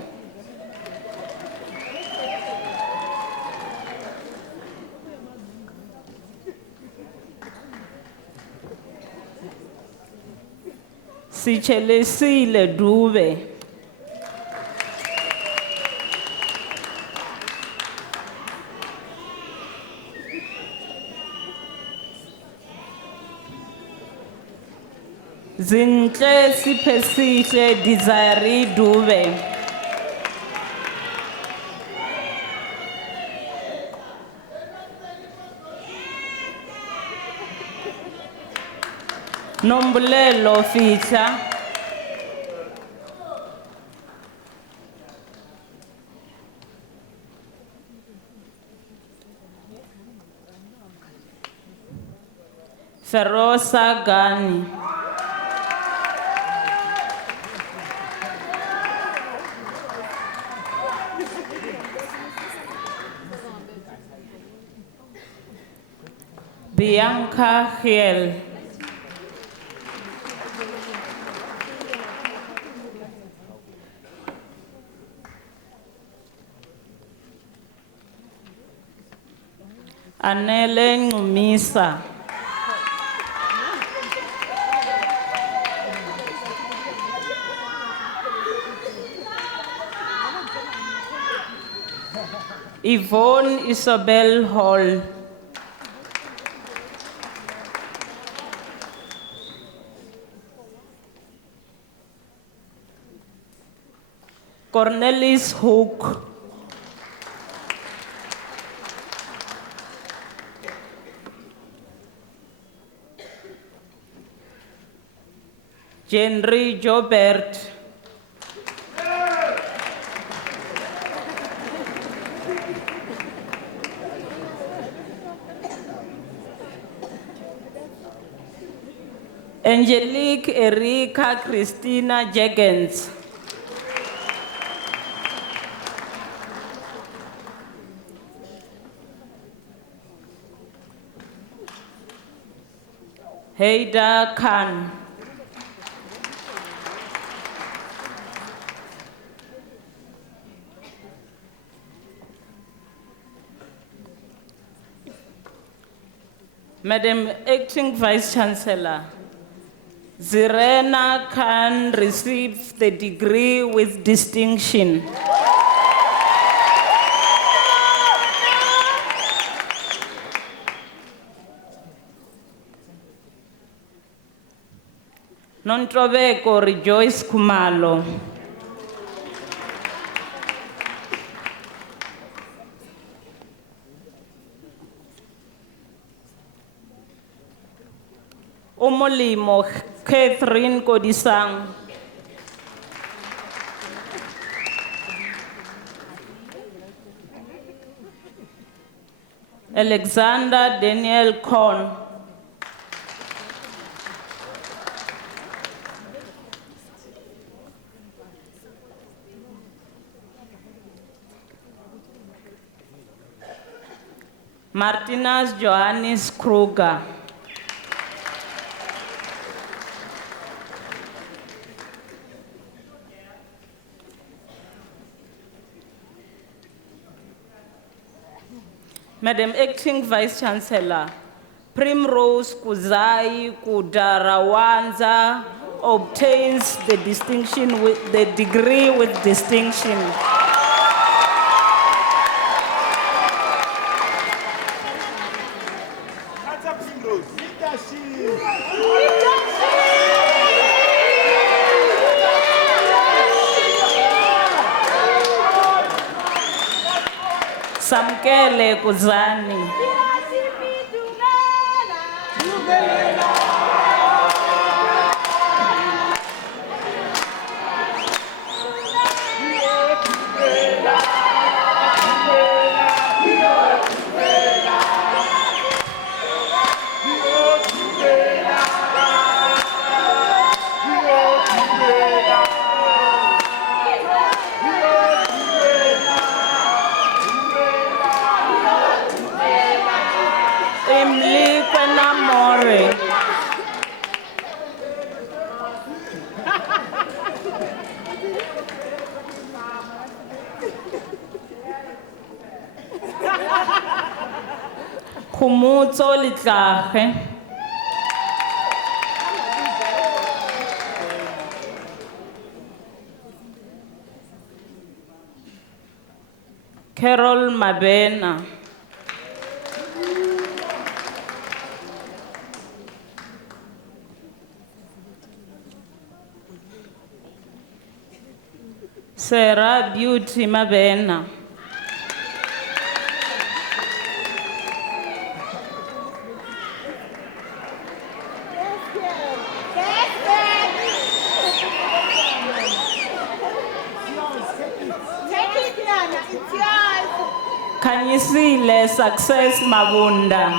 Sichelesile Dube. Zintle Sipesihle Desiree Dube. Nombulelo Fitla. Ferosa Gani. Bianca Hiel. Anele Ngumisa. Yvonne Isabel Hall. Cornelis Hook. Henry Jobert. Angelique Erika Christina Jegens. Haida Khan. Madam Acting Vice Chancellor, Zirena Khan received the degree with distinction. Nontobeko Rejoice Kumalo. Omolimo Catherine Kodisang. Alexander Daniel Korn. Martinez Johannes Kruger. Madam Acting Vice Chancellor, Primrose Kuzai Kudarawanza obtains the distinction with the degree with distinction. Samkele Kuzani. Khumutso Litlahe. Carol Mabena. Sarah Beauty Mabena. Kanyisile Success Mabunda.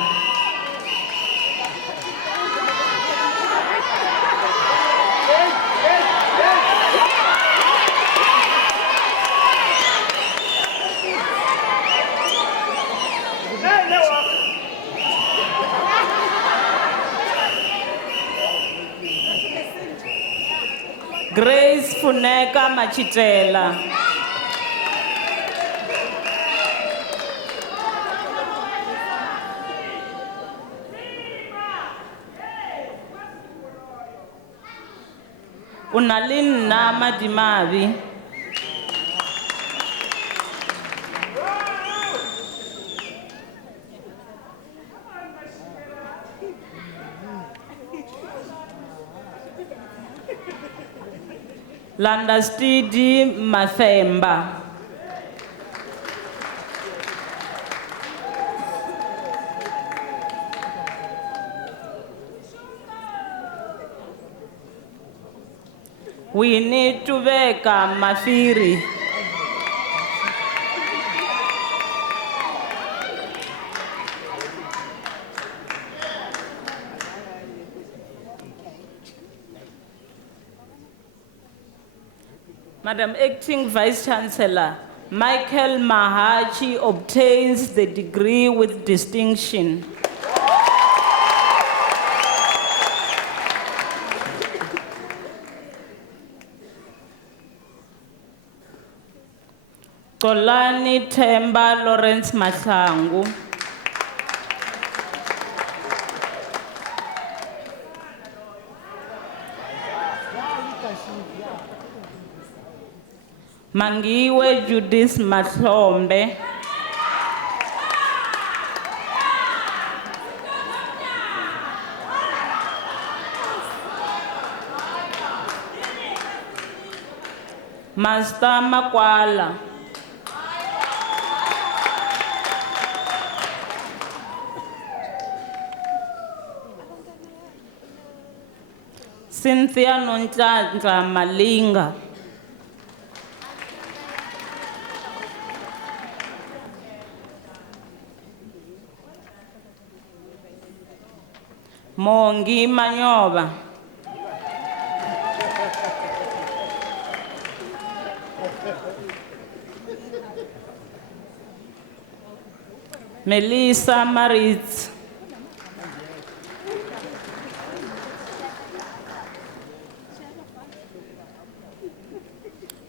Grace Funeka Machitela. Unalin Nama Dimavi. Landastidi Mathemba. We need to veka Mafiri. Madam Acting Vice Chancellor, Michael Mahachi obtains the degree with distinction. Xolani Themba Lawrence Mahlangu. Mangiwe Judith Mahlombe. Master Makwala. Cynthia Nonhlanhla Malinga. Mongi Manyoba. Melissa Maritz.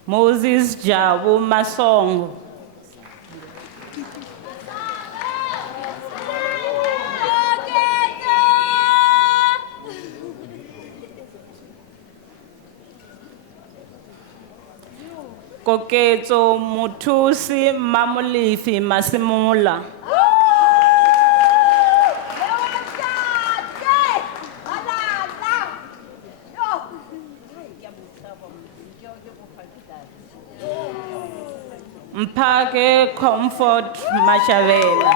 Moses Jabu Masongo. Koketso Mutusi Mamulifi Masimula. Mpake Comfort Machavela.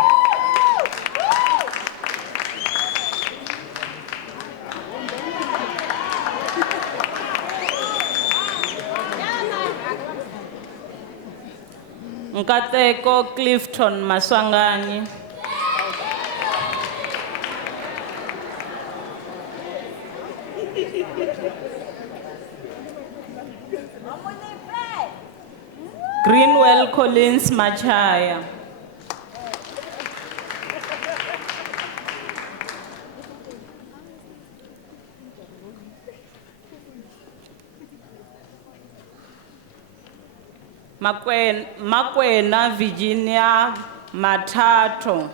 Nkateko Clifton Maswangani. Greenwell Collins Machaya. Makwena Virginia Matato.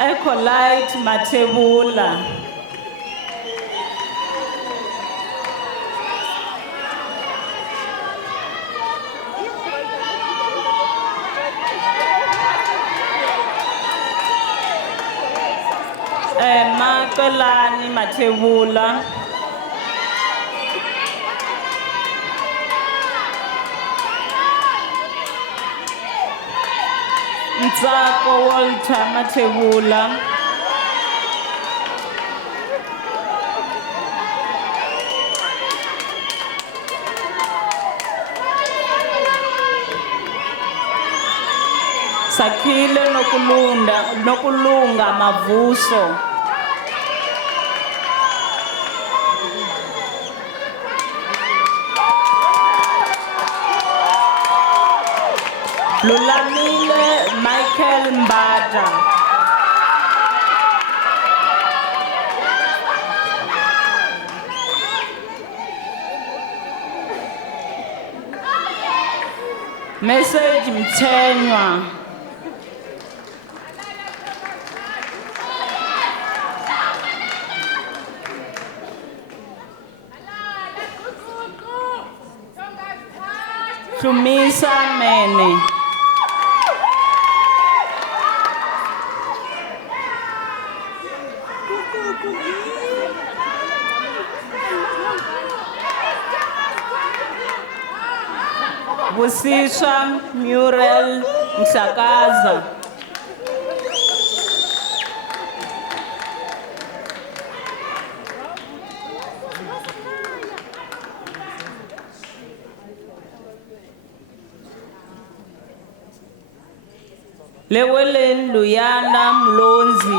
Ecolite Matebula. Makelani Matebula. Ntsako Walter Matebula. Sakhile Nokulunga Mavuso. Lulamile Michael Mbada. Message Mtenywa. Tumisa Mene. Busiswa Muriel Msakaza. Lewelen Luyanda Mlonzi.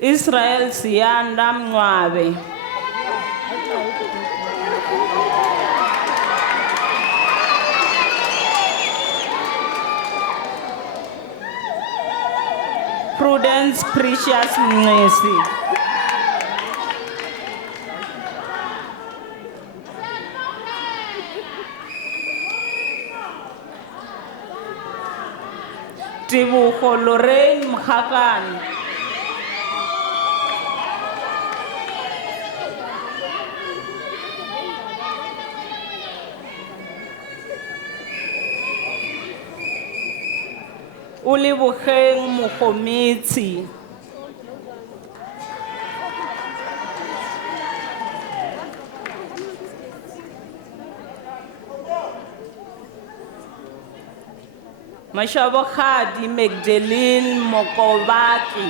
Israel Siyanda Mngwabe. Prudence Precious Mngesi. Tibugo Lorraine Mkhakane. Ulibogeng Mogometsi. Mashabokadi Magdalene Mokobaki.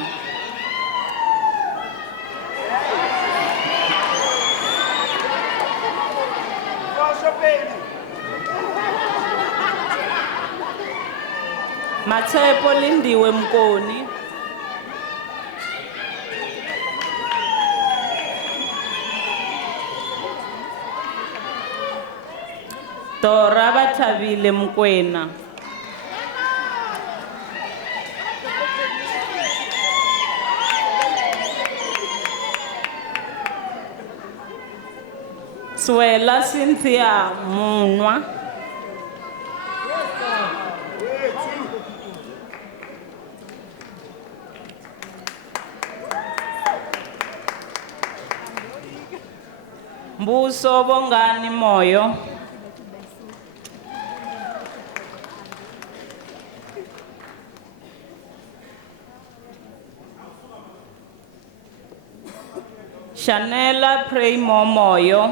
Matshepo Lindiwe Mkoni. Dora Bathabile Mkwena. Swela Cynthia Munwa. Mbuso Bongani Moyo. Chanela Primo Moyo.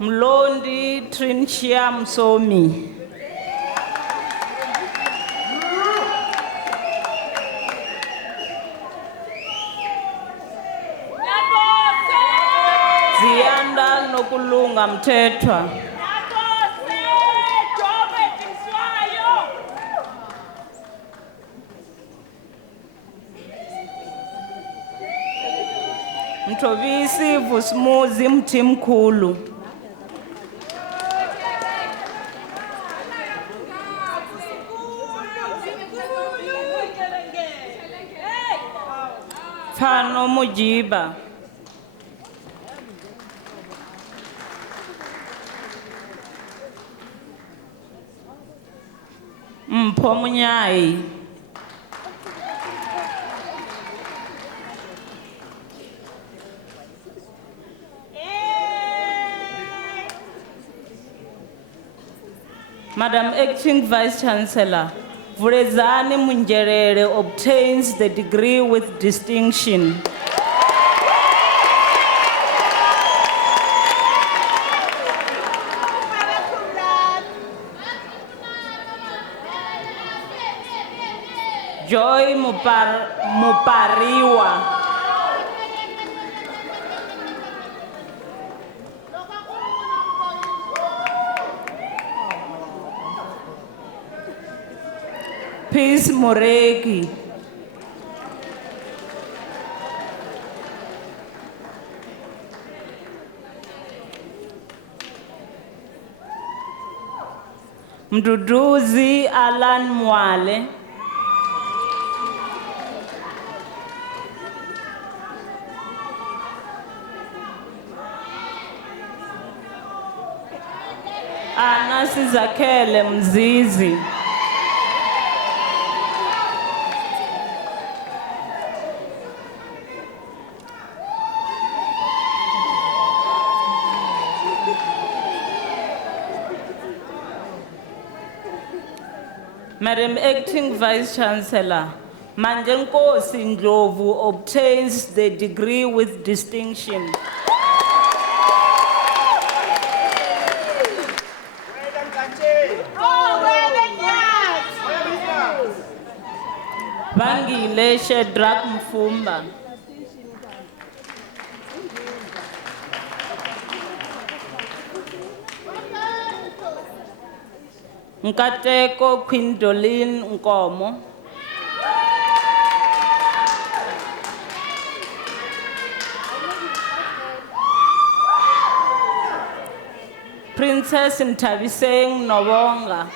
Mlondi Trinchia Msomi. Zianda Nokulunga Mthethwa. Mthovisi Vusmuzi Mthimkhulu. Fano Mujiba. Mpho Munyai. Madam Acting Vice Chancellor, Vurezani Munjerere obtains the degree with distinction. Joy Mupariwa. Peace Moregi. Mduduzi Alan Mwale. Ana Sizakele Mzizi. Madam Acting Vice Chancellor, Manjenkosi Ndlovu obtains the degree with distinction. Bangile Shedrack Mfumba. Nkateko Quindolin Nkomo. Princess Ntabiseng Nobonga.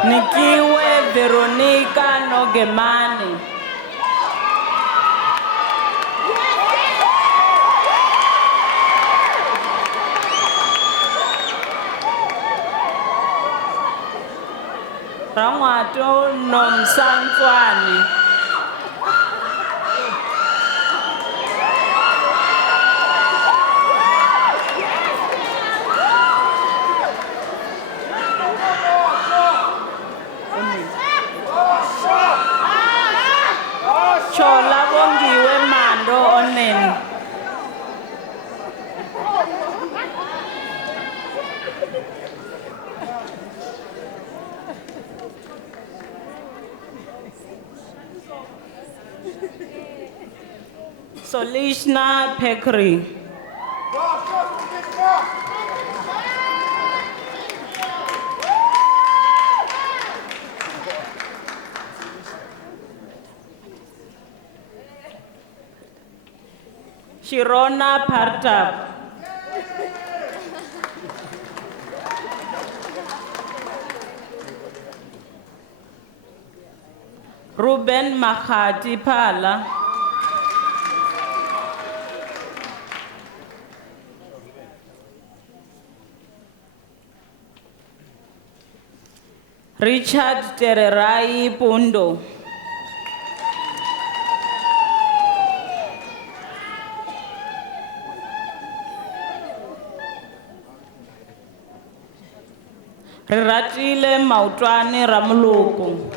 Nikiwe Veronica Nogemani. Rangwato Nomsantwani. Chola Bongiwe Mando Onen. Solishna Pekri. Shirona Partap. Ruben Mahati Pala. Richard Tererai Pundo. Riratile Mautwane Ramuluku.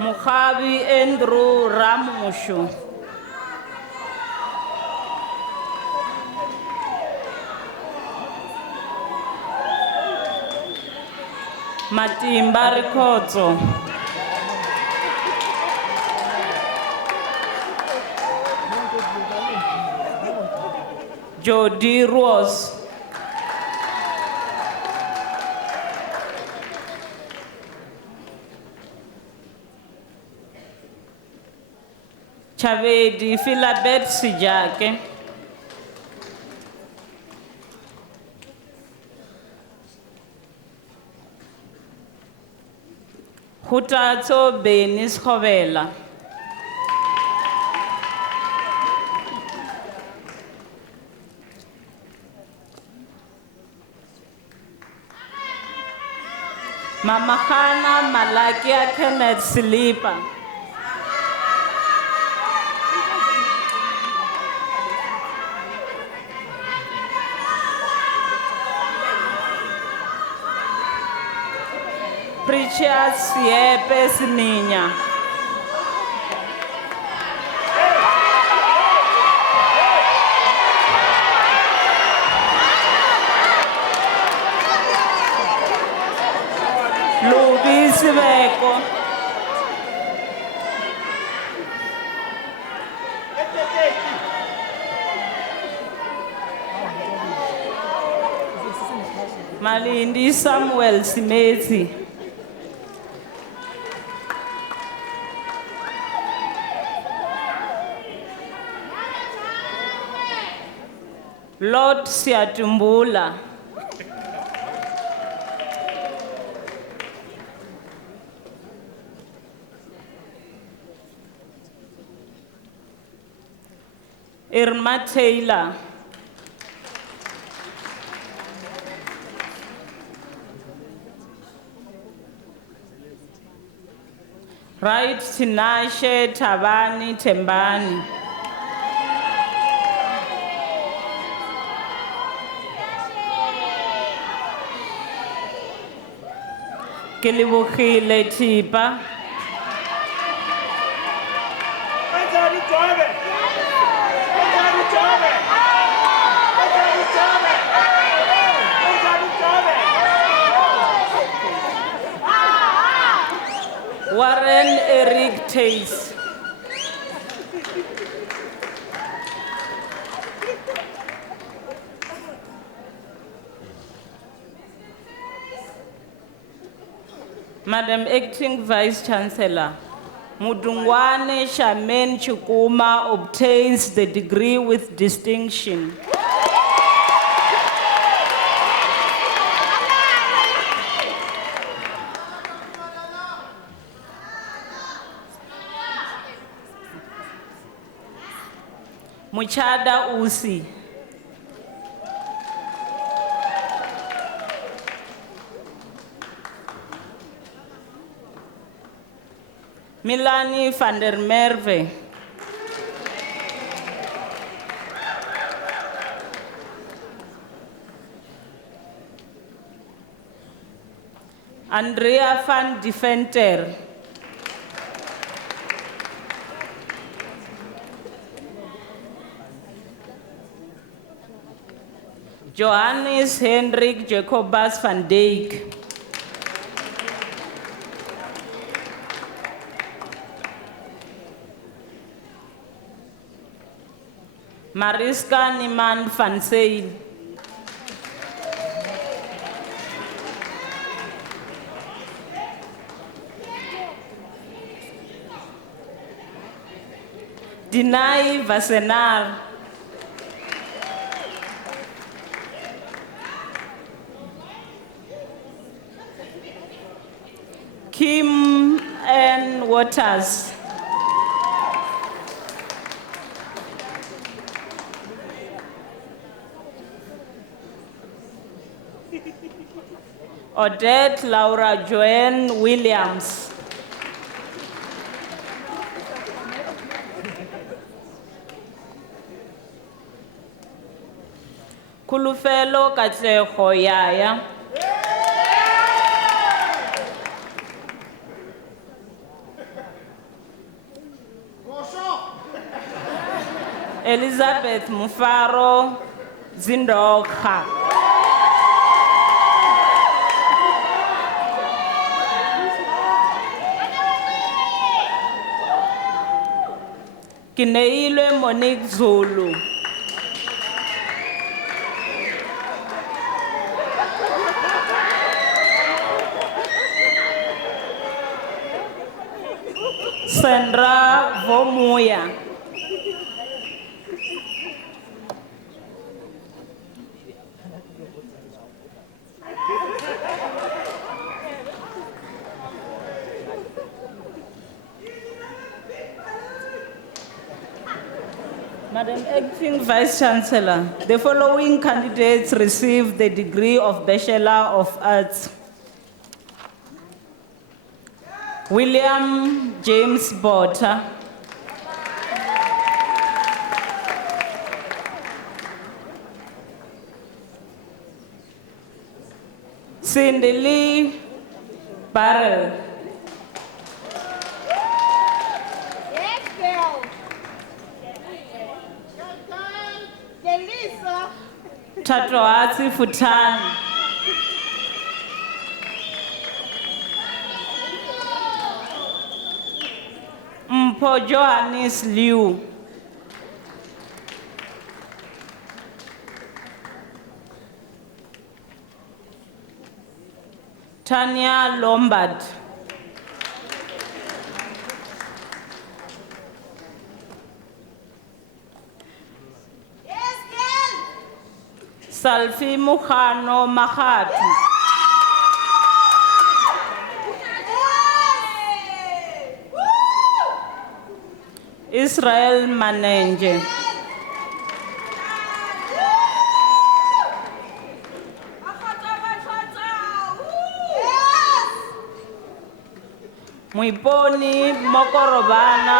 Mukhabi Andrew Ramushu. Matimba Rikotso. Jody Rose. Chavedi Philabet Sijake. Hutatso Benis Hovela. Mama Khana Malakia Kenneth Silipa. Precious Yepe Sininya. Luis Beko. Malindi Samuel Simezi. Lord Siatumbula. Irma Taylor. Right Tinashe Tabani Tembani. Ke lebogile Thipa. Warren Eric Tays. Madam Acting Vice Chancellor, Mudungwane Shamen Chukuma obtains the degree with distinction. Muchada Usi. Milani van der Merwe. Andrea van Deventer. Johannes Hendrik Jacobus van Dijk. Mariska Niemand van Seyl. Dinai Vasenar. Kim N. Waters. Odette Laura Joanne Williams. Kulufelo Katlego Yaya. Elizabeth Mufaro Zindokha. Kineilwe Monique Zulu. Sandra Vomuya. Madam Acting Vice Chancellor, the following candidates received the degree of Bachelor of Arts. William James Botta. Cindy Lee Barrel. Yes, girl. Delisa. Tatoatsi Futani. Mpo Johannes Liu. Tanya Lombard. Yes, girl. Salfi Mukhano Mahati. Israel Manenge. Muiponi Mokorobana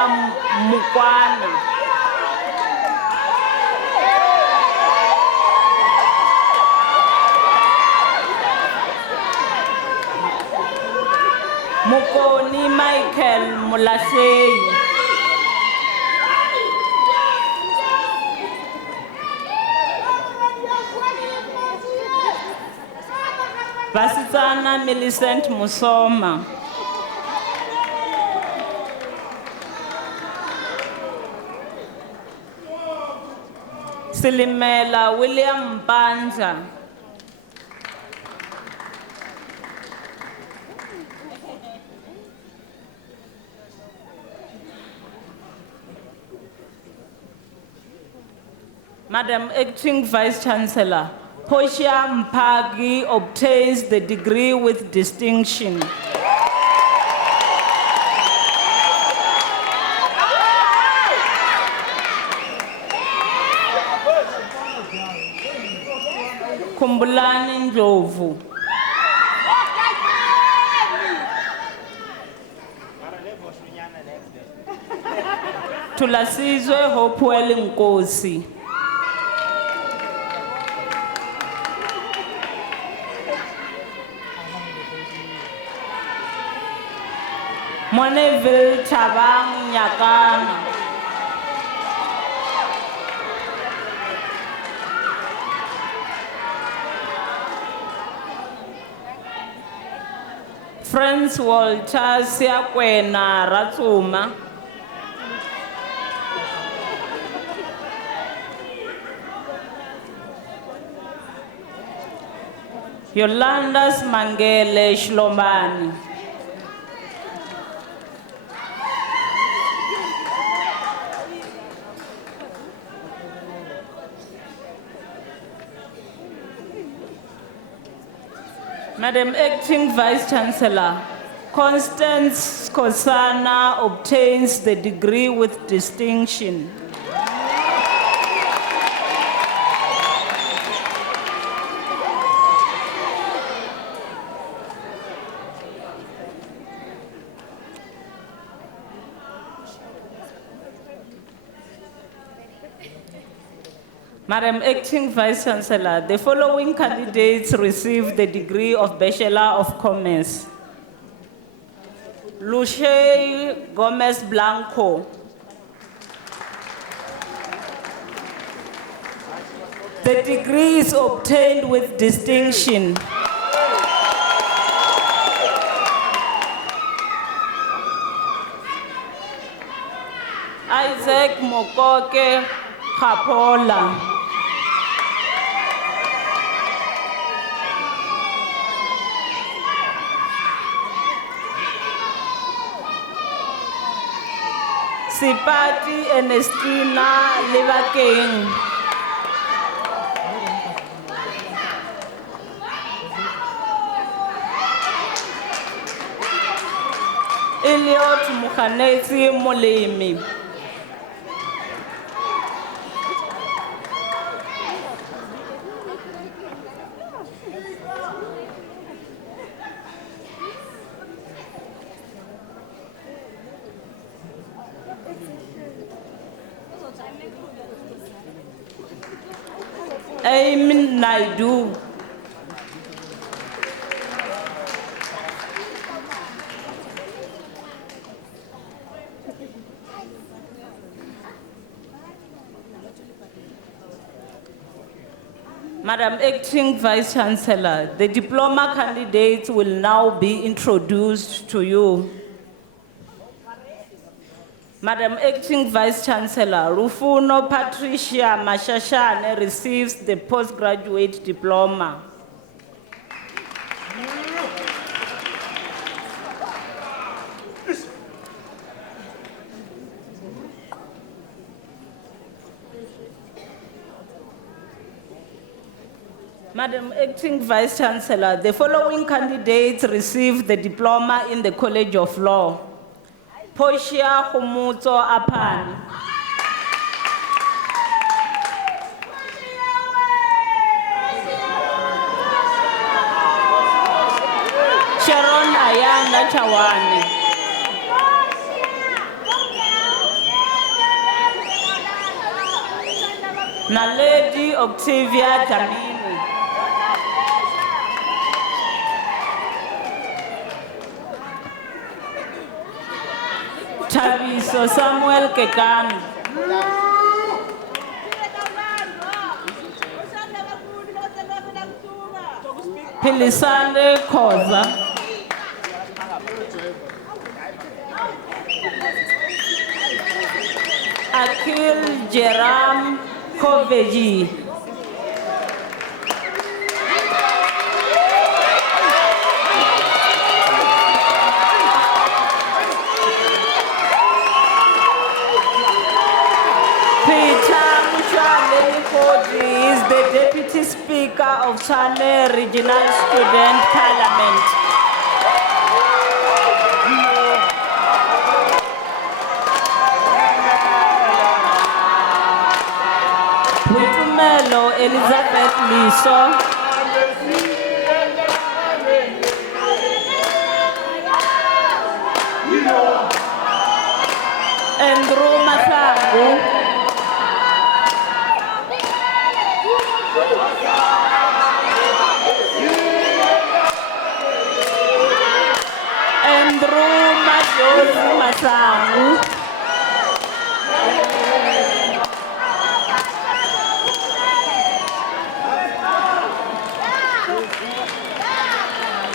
Mukwana. Mokoni Michael Mulahlei. Basitsana Millicent Musoma. Silimela William Banja. Madam Acting Vice Chancellor, Portia Mpagi obtains the degree with distinction. Kumbulani Ndlovu. Tulasizwe Hopewell Nkosi. Moneville Chabang Nyakana. Franz Walter Siakwena Ratsuma. Yolanda Mangele Shlomani. Madam Acting Vice Chancellor, Constance Kosana obtains the degree with distinction. Madam Acting Vice Chancellor, the following candidates received the degree of Bachelor of Commerce. Luce Gomez Blanco. The degree is obtained with distinction. Isaac Mokoke Kapola. Sipati Ernestina Levakeng. Eliot Mukhanetsi Molemi. Amin Naidu. Madam Acting Vice Chancellor, the diploma candidates will now be introduced to you. Madam Acting Vice Chancellor, Rufuno Patricia Mashashane receives the postgraduate diploma. Madam Acting Vice Chancellor, the following candidates received the diploma in the College of Law. Portia Khumutso Apan. Sharon Ayanda Chawani. Naledi Octavia Tamini. Tabiso Samuel Kekan. Pilisande Koza. Akil Jeram Koveji. Is the Deputy Speaker of Chane Regional Student Parliament. Witumelo Elizabeth Liso. Andrew Masangu. Masangu.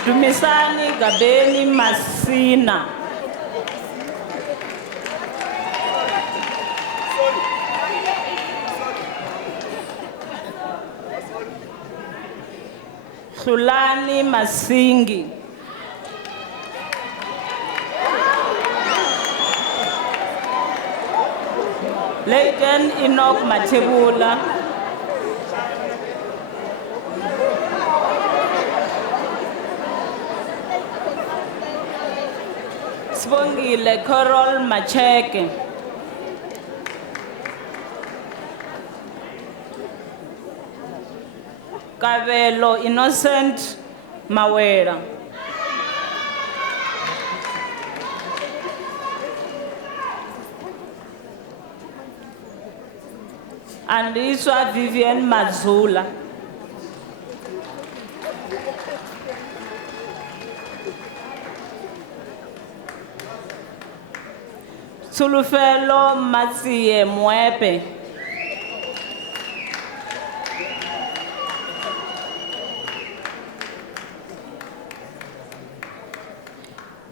Dumisani Gabeni Masina. Sulani Masingi. Leighton Enoch Matebula. Sibongile Carol Macheke. Kabelo Innocent Mawera. Andiswa Vivian Mazula. Sulufelo Matsie Mwepe.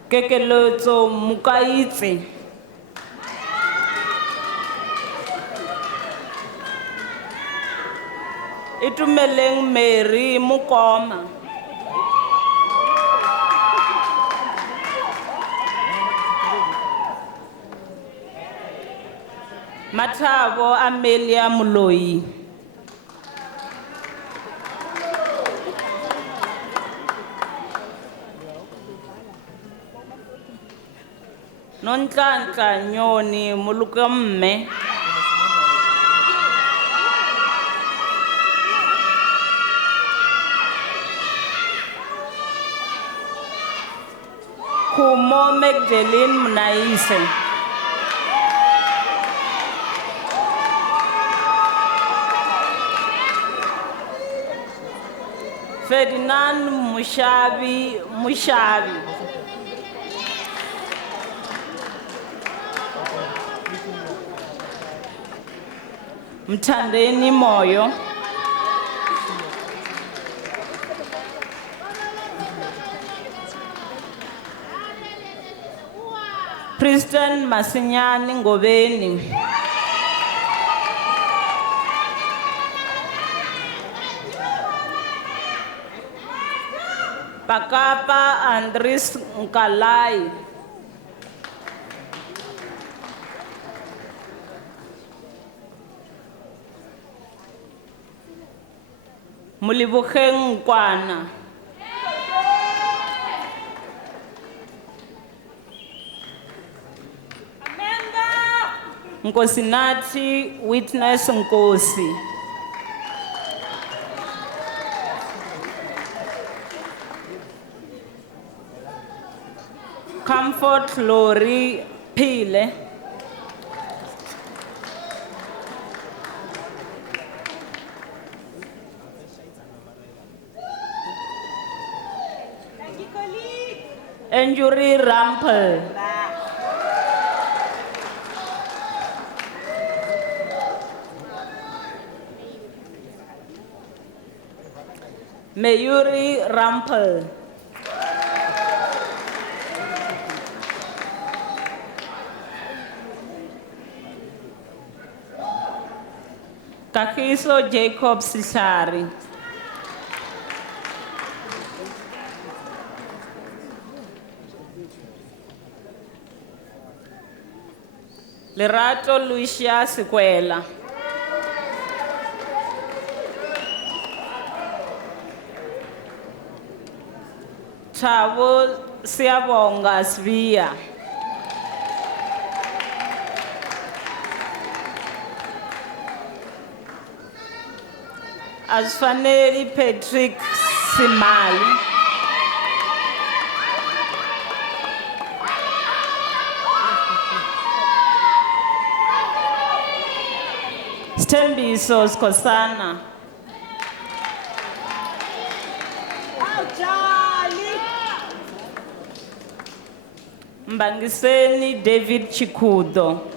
Kekelotso Mukaitse. Itumeleng Mary Mukoma. Matabo Amelia Muloi. Nontlantla Nyoni Mulukamme. Kumo Magdalene Mnaise. Ferdinand Mushabi. Mthandeni Moyo. Preston Masinyani Ngobeni. Pakapa Andres Nkalai. Mulibukeng Kwana. Nkosinathi Witness Nkosi. Comfort Lori Pile. Injury Rampel. Mayuri Rampel. Kagiso Jacob Sihlari. Lerato Lucia Sequela. Thabo Siyabonga Sibia. Asfaneli Patrick Simali. Stembiso Skosana. Mbangiseni David Chikudo.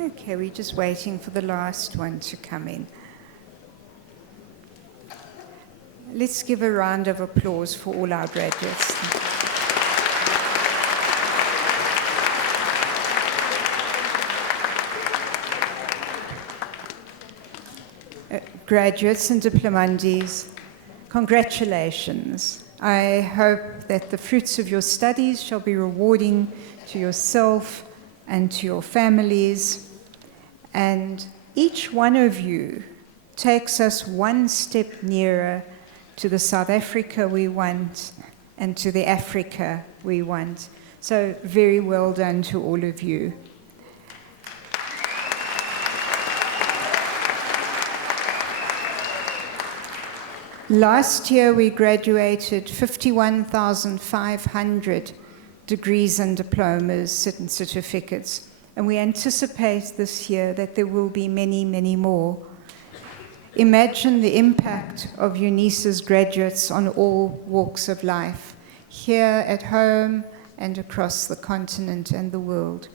Okay, we're just waiting for the last one to come in. Let's give a round of applause for all our graduates. Graduates and diplomandes, congratulations. I hope that the fruits of your studies shall be rewarding to yourself and to your families. And each one of you takes us one step nearer to the South Africa we want and to the Africa we want. So very well done to all of you. Last year we graduated 51,500 degrees and diplomas and certificates. And we anticipate this year that there will be many, many more. Imagine the impact of Unisa's graduates on all walks of life, here at home and across the continent and the world.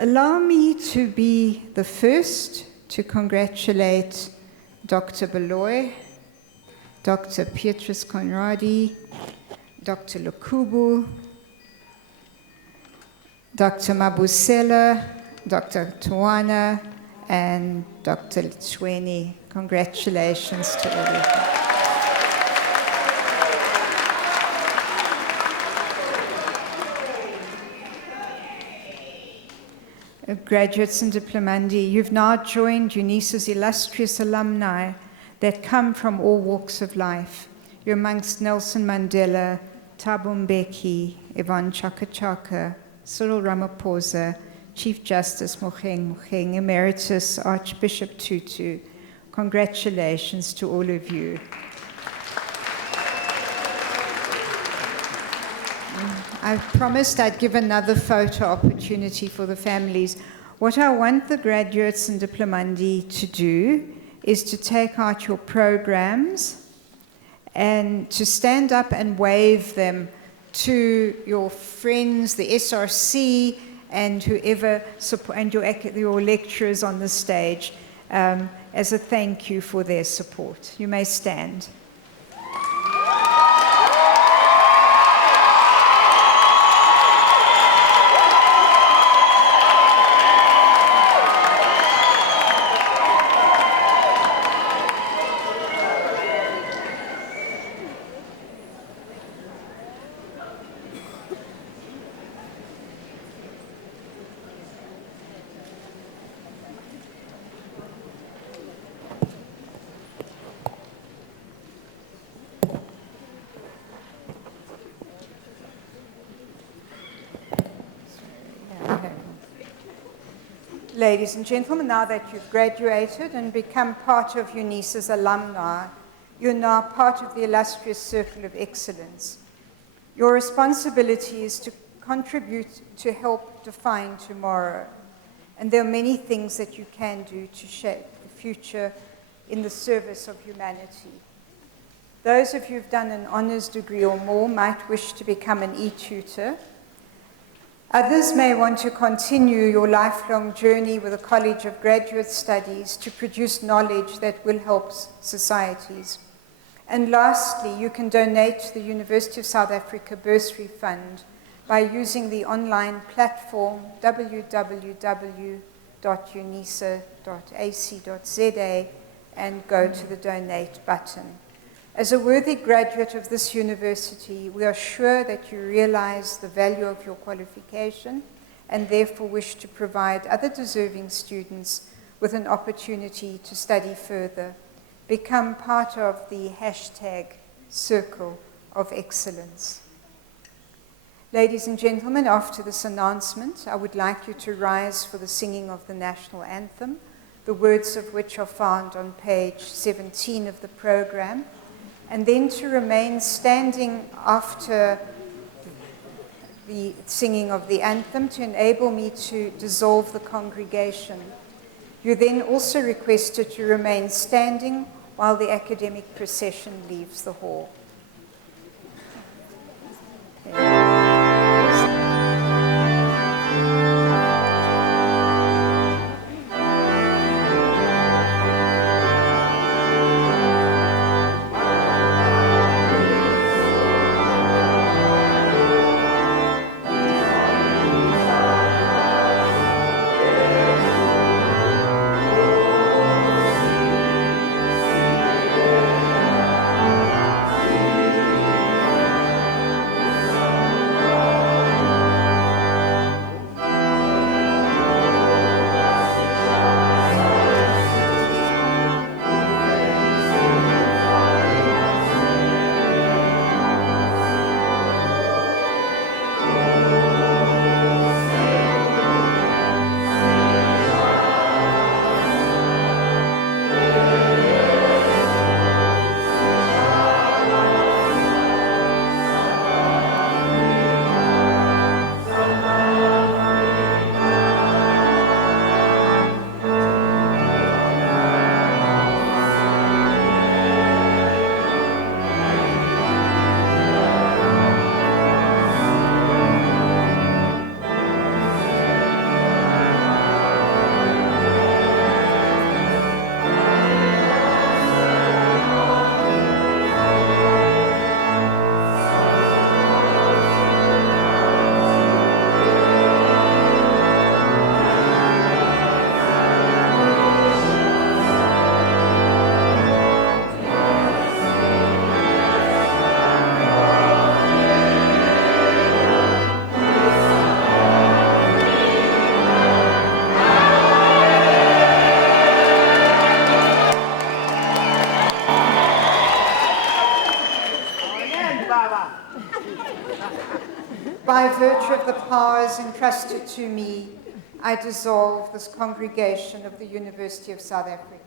Allow me to be the first to congratulate Dr. Baloy, Dr. Petrus Conradi, Dr. Lukubu, Dr. Mabusela, Dr. Tuana, and Dr. Litsweni. Congratulations to all of you. Graduates and diplomandi, you've now joined Unisa's illustrious alumni that come from all walks of life. You're amongst Nelson Mandela, Thabo Mbeki, Yvonne Chaka Chaka, Cyril Ramaphosa, Chief Justice Mogoeng Mogoeng, Emeritus Archbishop Tutu. Congratulations to all of you. I promised I'd give another photo opportunity for the families. What I want the graduates and diplomandi to do is to take out your programs and to stand up and wave them to your friends, the SRC, and whoever, and your lecturers on the stage, as a thank you for their support. You may stand. Ladies and gentlemen, now that you've graduated and become part of Unisa's alumni, you're now part of the illustrious Circle of Excellence. Your responsibility is to contribute to help define tomorrow. And there are many things that you can do to shape the future in the service of humanity. Those of you who've done an honors degree or more might wish to become an e-tutor. Others may want to continue your lifelong journey with a College of Graduate Studies to produce knowledge that will help societies. And lastly, you can donate to the University of South Africa Bursary Fund by using the online platform www.unisa.ac.za and go to the donate button. As a worthy graduate of this university, we are sure that you realize the value of your qualification and therefore wish to provide other deserving students with an opportunity to study further. Become part of the #Circle of Excellence. Ladies and gentlemen, after this announcement, I would like you to rise for the singing of the national anthem, the words of which are found on page 17 of the program, and then to remain standing after the singing of the anthem to enable me to dissolve the congregation. You're then also requested to remain standing while the academic procession leaves the hall. by virtue of the powers entrusted to me, I dissolve this congregation of the University of South Africa.